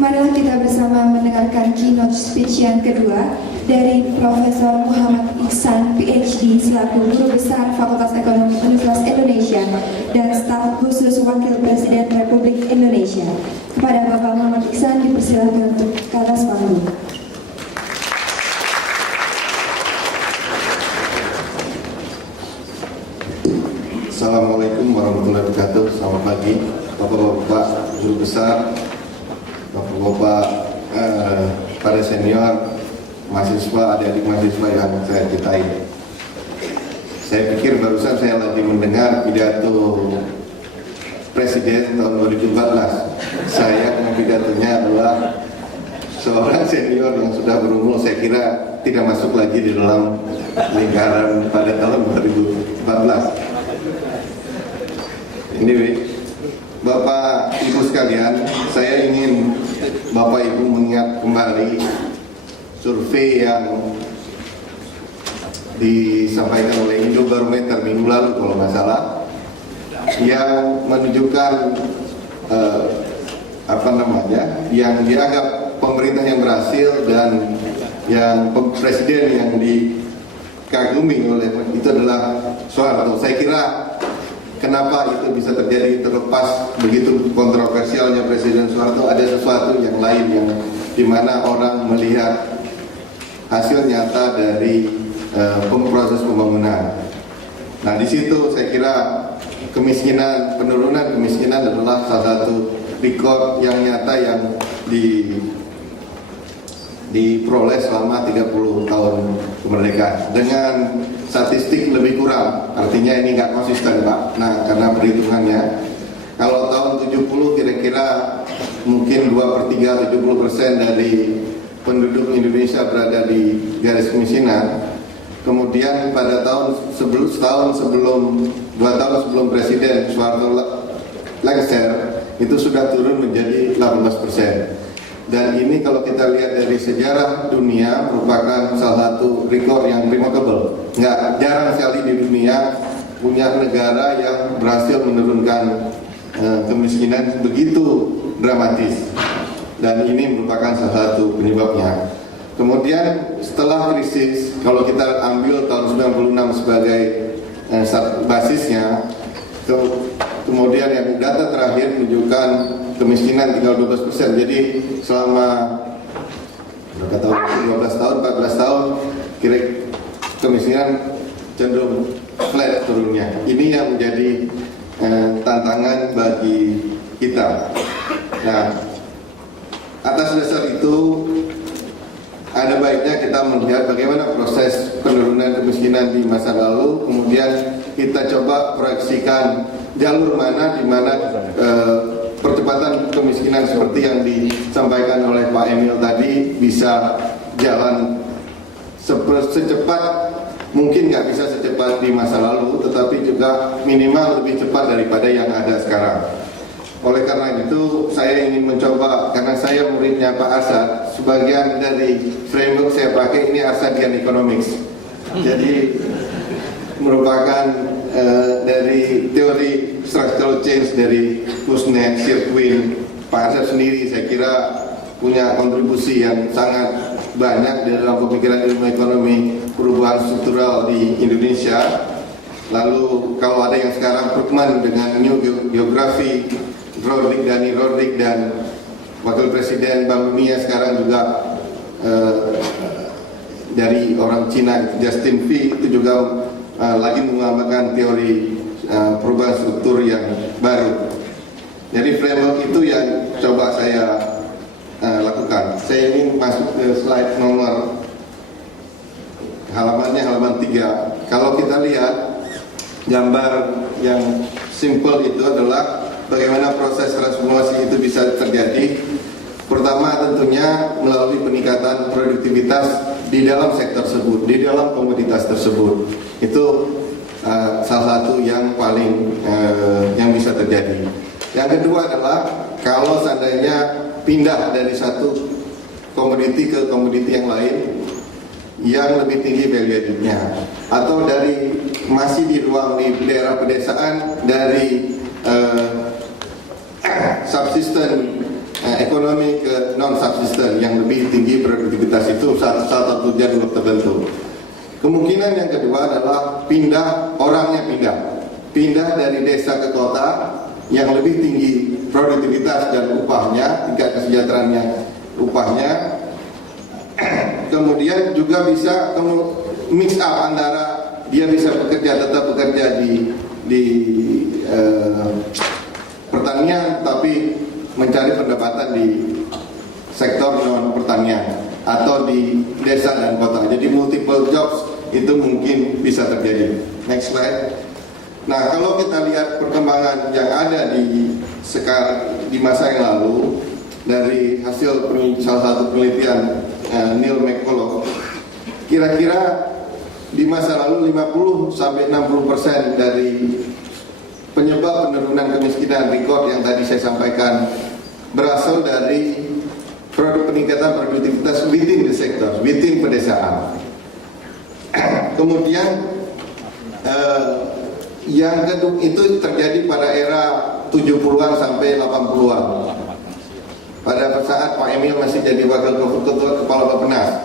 marilah kita bersama mendengarkan keynote speech yang kedua dari Profesor Muhammad Ihsan, PhD, selaku Guru Besar Fakultas Ekonomi Universitas Indonesia dan Staf Khusus Wakil Presiden Republik Indonesia. Kepada Bapak Muhammad Ihsan dipersilakan untuk ke atas panggung. Assalamualaikum warahmatullahi wabarakatuh. Selamat pagi Bapak-Bapak Guru Besar, Bapak-Bapak para senior, mahasiswa, adik-adik mahasiswa yang saya cintai. Saya pikir barusan saya lagi mendengar pidato Presiden tahun 2014. Sayang pidatonya adalah seorang senior yang sudah berumur, saya kira tidak masuk lagi di dalam lingkaran pada tahun 2014. Anyway, Bapak Ibu sekalian, saya ingin Bapak Ibu mengingat kembali survei yang disampaikan oleh Indobarometer minggu lalu kalau nggak salah, yang menunjukkan yang dianggap pemerintah yang berhasil dan yang presiden yang kagumi oleh itu adalah Soeharto. Saya kira kenapa itu bisa terjadi terlepas begitu kontroversialnya Presiden Soeharto, ada sesuatu yang lain yang dimana orang melihat hasil nyata dari proses pembangunan. Nah di situ saya kira penurunan kemiskinan adalah salah satu rekor yang nyata yang diperoleh selama 30 tahun kemerdekaan dengan statistik lebih kurang, artinya ini nggak konsisten Pak. Nah karena perhitungannya kalau tahun 70 kira-kira mungkin 2/3 70% dari penduduk Indonesia berada di garis kemiskinan. Kemudian pada dua tahun sebelum Presiden Soeharto lengser itu sudah turun menjadi 18%. Dan ini kalau kita lihat dari sejarah dunia merupakan salah satu rekor yang remarkable. Nggak jarang sekali di dunia punya negara yang berhasil menurunkan kemiskinan begitu dramatis. Dan ini merupakan salah satu penyebabnya. Kemudian setelah krisis, kalau kita ambil tahun 96 sebagai basisnya, kemudian yang data terakhir menunjukkan kemiskinan tinggal 12%. Jadi selama 15 tahun, 14 tahun, kemiskinan cenderung flat turunnya. Ini yang menjadi tantangan bagi kita. Nah, atas dasar itu ada baiknya kita melihat bagaimana proses penurunan kemiskinan di masa lalu, kemudian kita coba proyeksikan jalur mana di mana percepatan kemiskinan seperti yang disampaikan oleh Pak Emil tadi bisa jalan secepat mungkin, nggak bisa secepat di masa lalu, tetapi juga minimal lebih cepat daripada yang ada sekarang. Oleh karena itu saya ingin mencoba, karena saya muridnya Pak Arsad, sebagian dari framework saya pakai ini Arsadian Economics. Jadi merupakan dari teori structural change dari Kuznets, Sirkwin. Pak Arsad sendiri saya kira punya kontribusi yang sangat banyak dalam pemikiran ilmu ekonomi perubahan struktural di Indonesia. Lalu kalau ada yang sekarang Krugman dengan New Geography, Dani Rodrik dan Wakil Presiden Bank Dunia sekarang juga dari orang Cina, Justin Fee, itu juga lagi mengembangkan teori perubahan struktur yang baru. Jadi framework itu yang coba saya lakukan. Saya ingin masuk ke slide nomor halaman 3. Kalau kita lihat gambar yang simple itu adalah bagaimana proses transformasi itu bisa terjadi. Pertama tentunya melalui peningkatan produktivitas di dalam sektor tersebut, di dalam komoditas tersebut. Itu salah satu yang paling yang bisa terjadi. Yang kedua adalah kalau seandainya pindah dari satu komoditi ke komoditi yang lain yang lebih tinggi value added-nya, atau dari masih di ruang di daerah pedesaan dari subsisten ekonomi ke non subsisten yang lebih tinggi produktivitas, itu salah satu jadwal tertentu. Kemungkinan yang kedua adalah orangnya pindah dari desa ke kota yang lebih tinggi produktivitas dan upahnya, tingkat kesejahteraannya, upahnya. Kemudian juga bisa mix up antara dia bisa tetap bekerja di pertanian tapi mencari pendapatan di sektor non pertanian atau di desa dan kota. Jadi multiple jobs itu mungkin bisa terjadi. Next slide. Nah, kalau kita lihat perkembangan yang ada di masa yang lalu dari hasil salah satu penelitian Neil McCullough, kira-kira di masa lalu 50-60% dari penyebab penurunan kemiskinan rekor yang tadi saya sampaikan berasal dari peningkatan produktivitas within the sector, within pedesaan. Kemudian yang kedua itu terjadi pada era 70-an sampai 80-an. Pada saat Pak Emil masih jadi wakil ketua kepala Bappenas.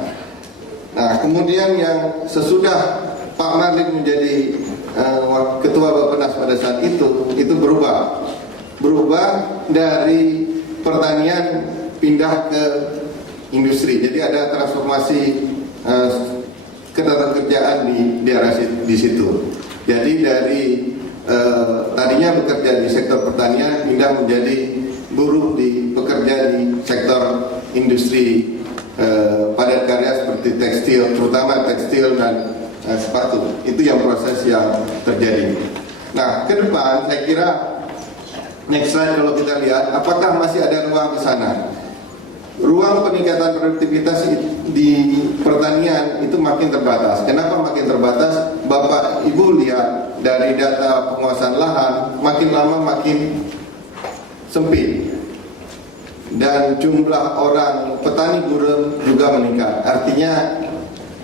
Nah, kemudian yang sesudah Pak Marlim menjadi ketua Bappenas pada saat itu berubah dari pertanian pindah ke industri. Jadi ada transformasi ketenagakerjaan di daerah di situ. Jadi dari tadinya bekerja di sektor pertanian pindah menjadi buruh bekerja di sektor industri padat karya seperti tekstil, terutama tekstil dan sepatu. Itu yang proses yang terjadi. Nah, ke depan saya kira next slide kalau kita lihat, apakah masih ada ruang ke sana? Ruang peningkatan produktivitas di pertanian itu makin terbatas. Kenapa makin terbatas? Bapak Ibu lihat dari data penguasaan lahan, makin lama makin sempit. Dan jumlah orang petani gurem juga meningkat. Artinya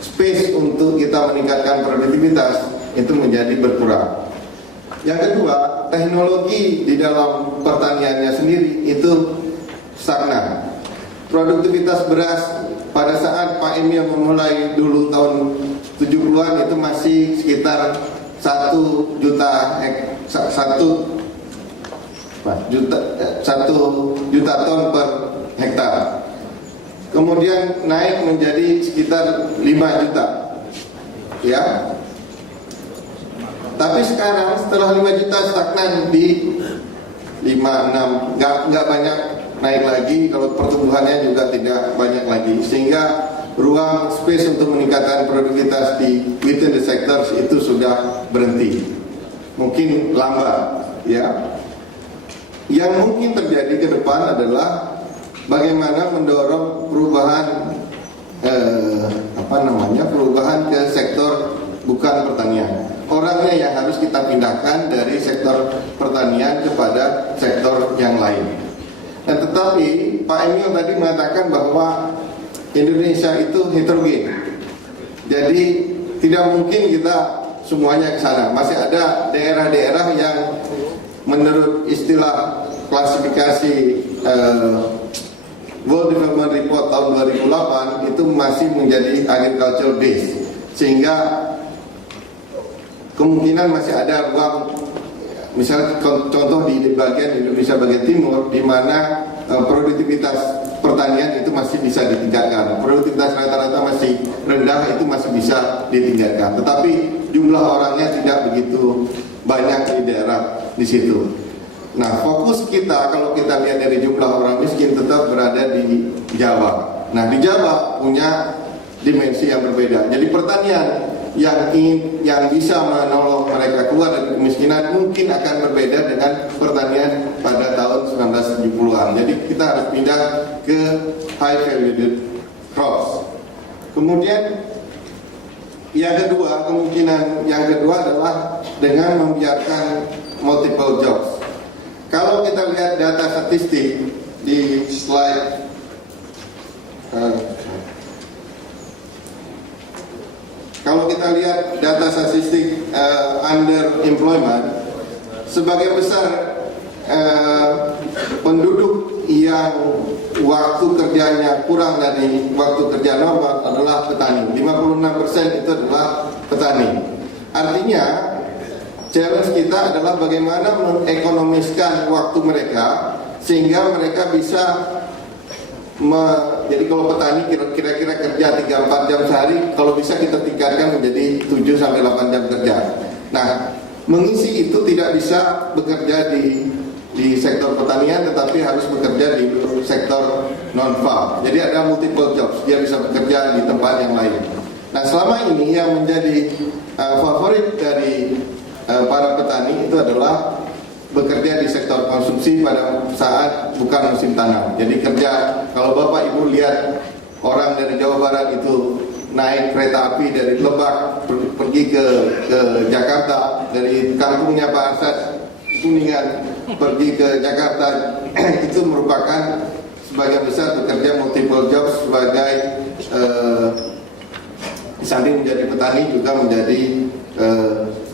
space untuk kita meningkatkan produktivitas itu menjadi berkurang. Yang kedua, teknologi di dalam pertaniannya sendiri itu stagnan. Produktivitas beras pada saat Pak Emil memulai dulu tahun 70-an itu masih sekitar 1 juta ton per hektar. Kemudian naik menjadi sekitar 5 juta. Ya. Tapi sekarang setelah 5 juta stagnan di 5-6, nggak banyak naik lagi. Kalau pertumbuhannya juga tidak banyak lagi, sehingga ruang space untuk meningkatkan produktivitas di within the sectors itu sudah berhenti. Mungkin lambat, ya. Yang mungkin terjadi ke depan adalah bagaimana mendorong perubahan perubahan ke sektor bukan pertanian. Orangnya yang harus kita pindahkan dari sektor pertanian kepada sektor yang lain. Dan tetapi Pak Emil tadi mengatakan bahwa Indonesia itu heterogen. Jadi tidak mungkin kita semuanya ke sana. Masih ada daerah-daerah yang menurut istilah klasifikasi World Development Report tahun 2008 itu masih menjadi agricultural base, sehingga kemungkinan masih ada ruang, misalnya contoh di bagian Indonesia bagian timur, di mana produktivitas pertanian itu masih bisa ditingkatkan, produktivitas rata-rata masih rendah, itu masih bisa ditingkatkan, tetapi jumlah orangnya tidak begitu banyak di daerah di situ. Nah, fokus kita kalau kita lihat dari jumlah orang miskin tetap berada di Jawa. Nah, di Jawa punya dimensi yang berbeda. Jadi pertanian yang bisa menolong mereka keluar dari kemiskinan mungkin akan berbeda dengan pertanian pada tahun 1970-an. Jadi kita harus pindah ke high value crops. Kemudian kemungkinan yang kedua adalah dengan membiarkan multiple jobs. Kalau kita lihat data statistik di slide kalau kita lihat data statistik underemployment, sebagian besar penduduk yang waktu kerjanya kurang dari waktu kerja normal adalah petani. 56% itu adalah petani. Artinya challenge kita adalah bagaimana mengekonomiskan waktu mereka sehingga mereka bisa jadi kalau petani kira-kira kerja 3-4 jam sehari, kalau bisa kita tingkatkan menjadi 7-8 jam kerja. Nah, mengisi itu tidak bisa bekerja di sektor pertanian, tetapi harus bekerja di sektor non-farm. Jadi ada multiple jobs, dia bisa bekerja di tempat yang lain. Nah, selama ini yang menjadi favorit dari para petani itu adalah bekerja di sektor konsumsi pada saat bukan musim tanam. Jadi kerja, kalau Bapak Ibu lihat orang dari Jawa Barat itu naik kereta api dari Lebak pergi ke Jakarta, dari kampungnya Pak Arsad Kuningan pergi ke Jakarta, itu merupakan sebagian besar bekerja multiple jobs sebagai di samping menjadi petani juga menjadi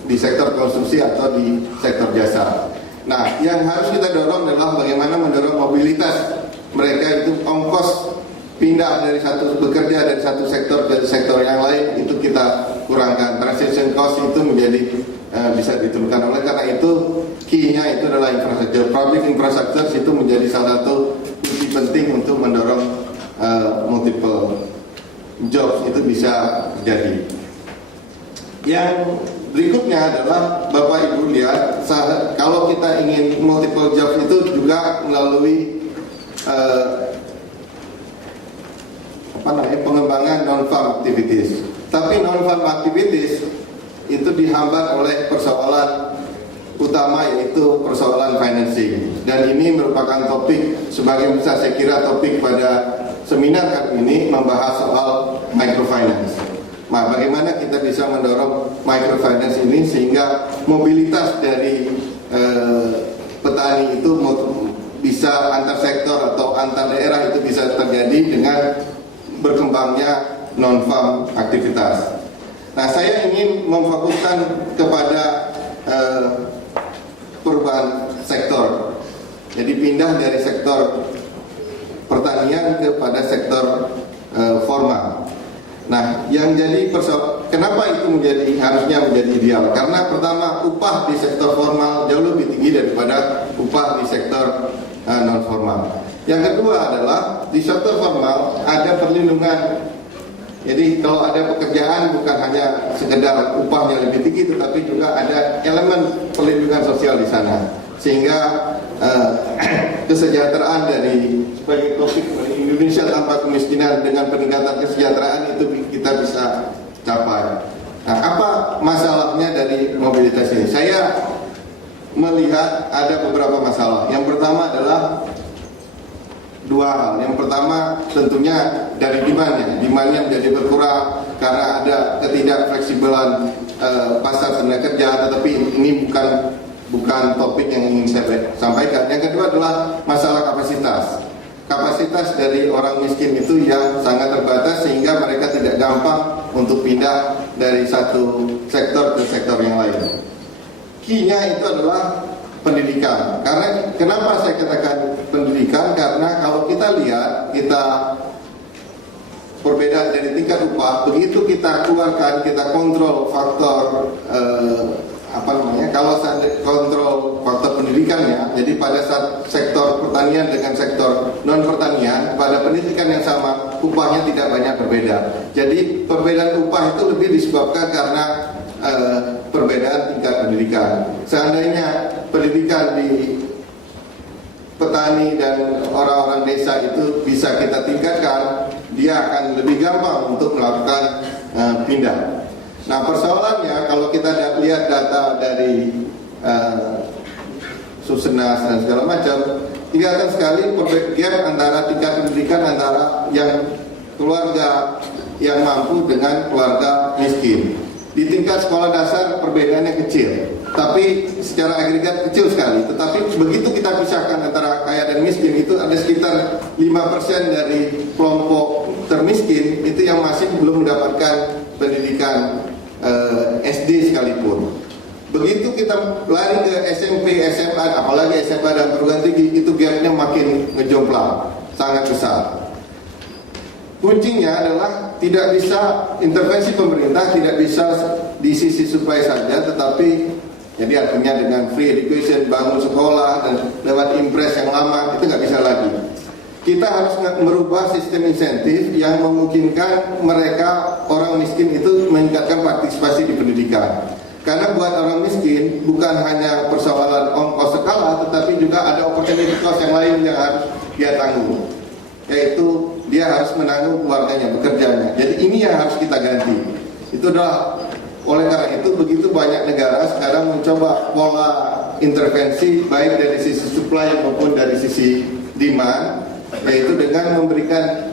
di sektor konsumsi atau di sektor jasa. Nah, yang harus kita dorong adalah bagaimana mendorong mobilitas mereka itu, ongkos pindah bekerja dari satu sektor ke sektor yang lain itu kita kurangkan. Transition cost itu menjadi bisa diturunkan. Oleh karena itu key-nya itu adalah infrastruktur. Public infrastructure itu menjadi salah satu kunci penting untuk mendorong multiple jobs itu bisa terjadi. Yang berikutnya adalah Bapak Ibu lihat, kalau kita ingin multiple jobs itu juga melalui pengembangan non-farm activities. Tapi non-farm activities itu dihambat oleh persoalan utama, yaitu persoalan financing. Dan ini merupakan topik, sebagai besar saya kira topik pada seminar kali ini membahas soal microfinance. Nah, bagaimana kita bisa mendorong microfinance ini sehingga mobilitas dari petani itu bisa antar sektor atau antar daerah itu bisa terjadi dengan berkembangnya non-farm aktivitas. Nah, saya ingin memfokuskan kepada perubahan sektor. Jadi pindah dari sektor pertanian kepada sektor formal. Nah, yang jadi kenapa itu harusnya menjadi ideal? Karena pertama, upah di sektor formal jauh lebih tinggi daripada upah di sektor non formal. Yang kedua adalah di sektor formal ada perlindungan. Jadi kalau ada pekerjaan bukan hanya sekedar upahnya lebih tinggi, tetapi juga ada elemen perlindungan sosial di sana, sehingga kesejahteraan dari sebagai topik Indonesia tanpa kemiskinan dengan peningkatan kesejahteraan itu kita bisa capai. Nah, apa masalahnya dari mobilitas ini? Saya melihat ada beberapa masalah. Yang pertama adalah dua hal. Yang pertama tentunya dari demandnya menjadi berkurang karena ada ketidakfleksibelan pasar tenaga kerja. Tetapi ini bukan topik yang ingin saya sampaikan. Yang kedua adalah masalah kapasitas dari orang miskin itu yang sangat terbatas sehingga mereka tidak gampang untuk pindah dari satu sektor ke sektor yang lain. Key-nya itu adalah pendidikan. Karena kenapa saya katakan pendidikan? Karena kalau kita lihat, kita perbedaan dari tingkat upah, begitu kita keluarkan, kita kontrol faktor kalau saya kontrol faktor pendidikannya, jadi pada saat sektor pertanian dengan sektor non pertanian pada pendidikan yang sama upahnya tidak banyak berbeda. Jadi perbedaan upah itu lebih disebabkan karena perbedaan tingkat pendidikan. Seandainya pendidikan di petani dan orang-orang desa itu bisa kita tingkatkan, dia akan lebih gampang untuk melakukan pindah. Nah, persoalannya kalau kita lihat data dari Susenas dan segala macam, kelihatan sekali gap antara tingkat pendidikan antara yang keluarga yang mampu dengan keluarga miskin. Di tingkat sekolah dasar perbedaannya kecil, tapi secara agregat kecil sekali. Tetapi begitu kita pisahkan antara kaya dan miskin, itu ada sekitar 5% dari kelompok termiskin itu yang masih belum mendapatkan pendidikan SD sekalipun. Begitu kita lari ke SMP, SMA, apalagi SMA dan perguruan tinggi, itu gapnya makin ngejomplang, sangat besar. Kuncinya adalah tidak bisa intervensi pemerintah, tidak bisa di sisi supply saja, tetapi jadi artinya dengan free education, bangun sekolah dan lewat impres yang lama itu nggak bisa lagi. Kita harus merubah sistem insentif yang memungkinkan mereka orang miskin itu meningkatkan partisipasi di pendidikan. Karena buat orang miskin bukan hanya persoalan ongkos sekolah, tetapi juga ada opportunity cost yang lain yang harus dia tanggung, yaitu dia harus menanggung keluarganya, bekerjanya. Jadi ini yang harus kita ganti. Itu adalah oleh karena itu begitu banyak negara sekarang mencoba pola intervensi baik dari sisi supply maupun dari sisi demand, yaitu dengan memberikan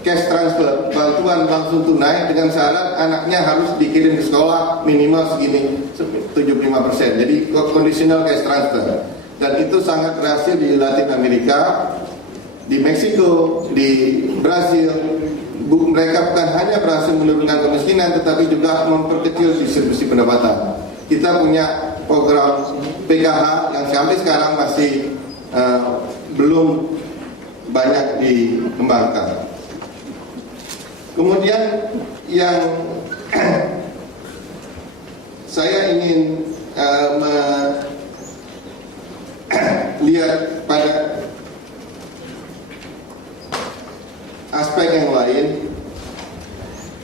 cash transfer, bantuan langsung tunai dengan syarat anaknya harus dikirim ke sekolah minimal segini 75%. Jadi conditional cash transfer. Dan itu sangat berhasil di Latin Amerika, di Meksiko, di Brasil. Mereka bukan hanya berhasil menurunkan kemiskinan, tetapi juga memperkecil distribusi pendapatan. Kita punya program PKH yang sampai sekarang masih belum banyak dikembangkan. Kemudian yang saya ingin melihat pada aspek yang lain.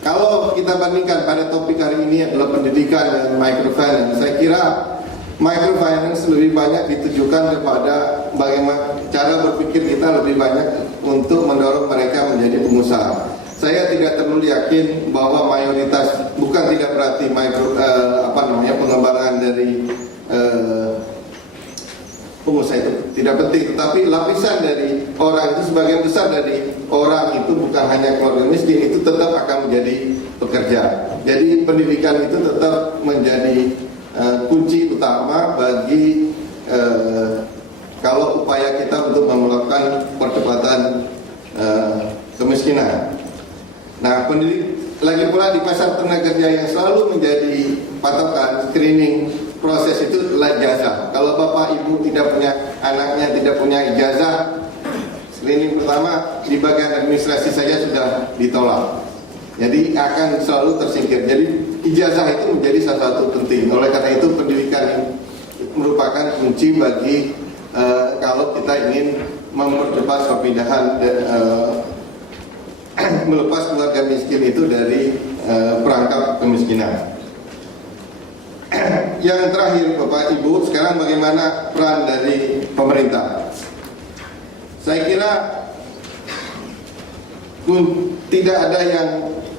Kalau kita bandingkan pada topik hari ini adalah pendidikan dan microfinance, saya kira microfinance lebih banyak ditujukan kepada bagaimana cara berpikir kita lebih banyak untuk mendorong mereka menjadi pengusaha. Saya tidak terlalu yakin bahwa mayoritas, bukan tidak berarti pengembangan dari pengusaha itu tidak penting, tetapi lapisan dari orang itu, sebagian besar dari orang itu bukan hanya keluarga miskin, itu tetap akan menjadi pekerja. Jadi pendidikan itu tetap menjadi kunci utama bagi kalau upaya kita untuk melakukan percepatan kemiskinan. Nah, lagi pula di pasar tenaga kerja yang selalu menjadi patokan screening proses itu adalah ijazah. Kalau bapak ibu tidak punya anaknya tidak punya ijazah, screening pertama di bagian administrasi saja sudah ditolak. Jadi akan selalu tersingkir. Jadi ijazah itu menjadi salah satu penting. Oleh karena itu pendidikan merupakan kunci bagi kalau kita ingin mempercepat perpindahan melepas keluarga miskin itu dari perangkap kemiskinan. Yang terakhir Bapak Ibu, sekarang bagaimana peran dari pemerintah? Saya kira tidak ada yang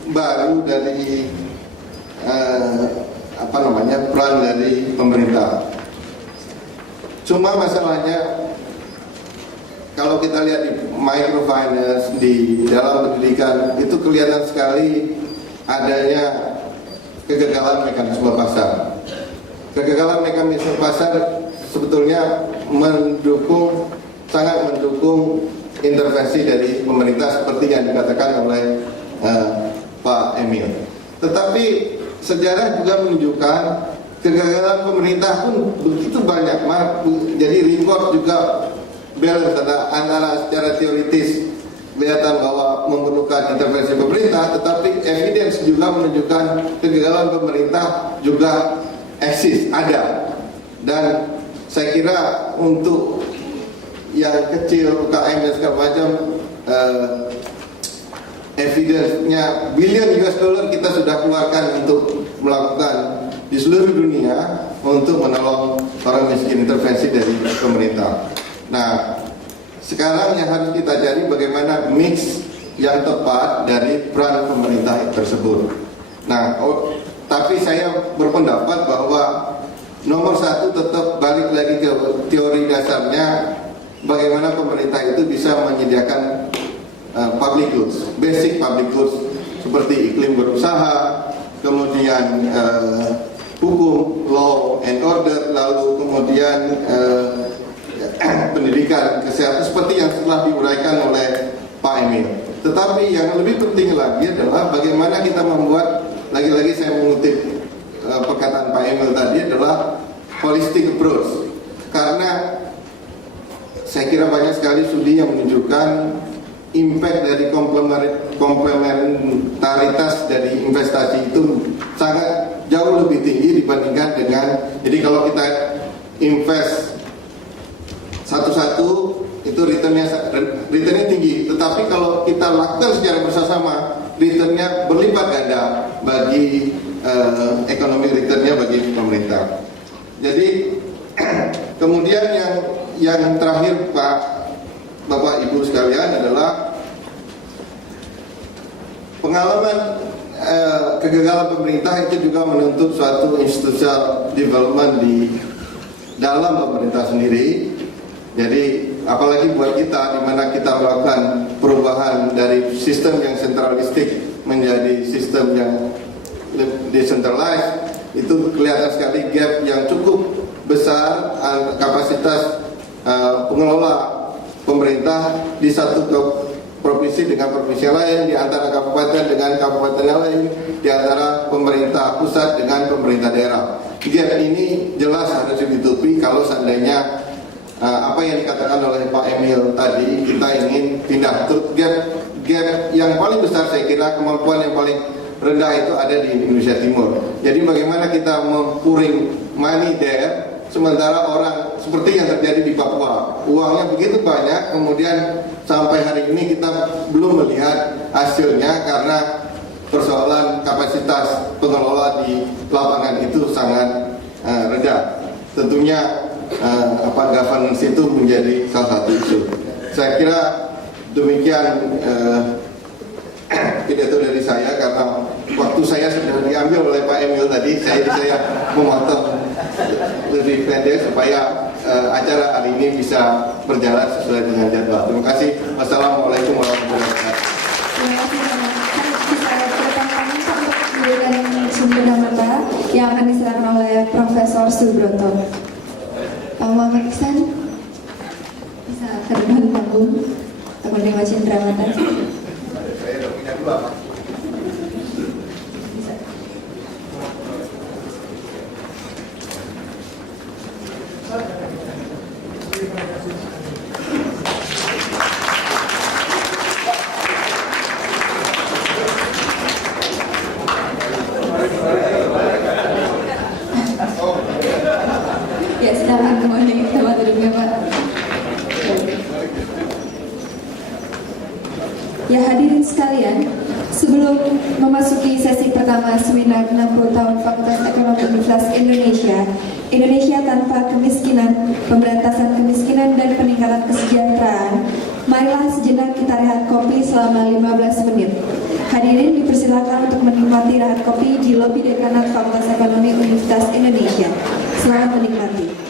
baru dari peran dari pemerintah. Cuma masalahnya kalau kita lihat di microfinance, di dalam pendidikan itu kelihatan sekali adanya kegagalan mekanisme pasar. Kegagalan mekanisme pasar sebetulnya sangat mendukung intervensi dari pemerintah seperti yang dikatakan oleh Pak Emil. Tetapi sejarah juga menunjukkan kegagalan pemerintah pun begitu banyak. Jadi report juga balance antara secara teoritis kelihatan bahwa memerlukan intervensi pemerintah, tetapi evidence juga menunjukkan kegagalan pemerintah juga eksis, ada. Dan saya kira untuk yang kecil, UKM dan segala macam, evidence-nya billion US dollar kita sudah keluarkan untuk melakukan di seluruh dunia untuk menolong orang miskin, intervensi dari pemerintah. Nah, sekarang yang harus kita cari bagaimana mix yang tepat dari peran pemerintah tersebut. Nah, tapi saya berpendapat bahwa nomor satu tetap balik lagi ke teori dasarnya, bagaimana pemerintah itu bisa menyediakan public goods, basic public goods seperti iklim berusaha, kemudian hukum, law and order, lalu kemudian pendidikan, kesehatan seperti yang telah diuraikan oleh Pak Emil. Tetapi yang lebih penting lagi adalah bagaimana kita membuat, lagi-lagi saya mengutip perkataan Pak Emil tadi, adalah holistic approach. Karena saya kira banyak sekali studi yang menunjukkan impact dari komplementaritas dari investasi itu sangat jauh lebih tinggi dibandingkan dengan, jadi kalau kita invest satu-satu itu returnnya tinggi, tetapi kalau kita lakukan secara bersama, returnnya berlipat ganda bagi ekonomi, returnnya bagi pemerintah. Jadi kemudian yang terakhir Bapak Ibu sekalian adalah pengalaman kegagalan pemerintah itu juga menuntut suatu institutional development di dalam pemerintah sendiri. Jadi apalagi buat kita, di mana kita melakukan perubahan dari sistem yang sentralistik menjadi sistem yang decentralized, itu kelihatan sekali gap yang cukup besar kapasitas pengelola pemerintah di satu provinsi dengan provinsi lain, di antara kabupaten dengan kabupaten lain, di antara pemerintah pusat dengan pemerintah daerah. Gap ini jelas harus ditutupi kalau seandainya apa yang dikatakan oleh Pak Emil tadi, kita ingin pindah. gap yang paling besar, saya kira kemampuan yang paling rendah itu ada di Indonesia Timur. Jadi bagaimana kita mempuring money there, sementara orang seperti yang terjadi di Papua, uangnya begitu banyak, kemudian sampai hari ini kita belum melihat hasilnya karena persoalan kapasitas pengelola di lapangan itu sangat rendah. Tentunya governance itu menjadi salah satu isu. Saya kira demikian pidato dari saya, karena waktu saya sudah diambil oleh Pak Emil tadi. Saya memotong lebih pendek supaya acara hari ini bisa berjalan sesuai dengan jadwal. Terima kasih. Wassalamualaikum warahmatullahi wabarakatuh. Terima kasih banyak. Bisa bertanya untuk memberikan sumber data yang akan diserahkan oleh Profesor Subroto. Pak Muhammad Iksan bisa ke depan panggung untuk menerima cenderamata. Saya udah punya dua, Pak. Ya, silakan kembali ke tempat duduknya, Pak. Ya, hadirin sekalian, sebelum memasuki sesi pertama seminar 60 tahun Fakultas Ekonomi Universitas Indonesia, Indonesia tanpa kemiskinan, pemberantasan kemiskinan dan peningkatan kesejahteraan, marilah sejenak kita rehat kopi selama 15 menit. Hadirin dipersilakan untuk menikmati rehat kopi di lobi dekanat Fakultas Ekonomi Universitas Indonesia. Selamat menikmati.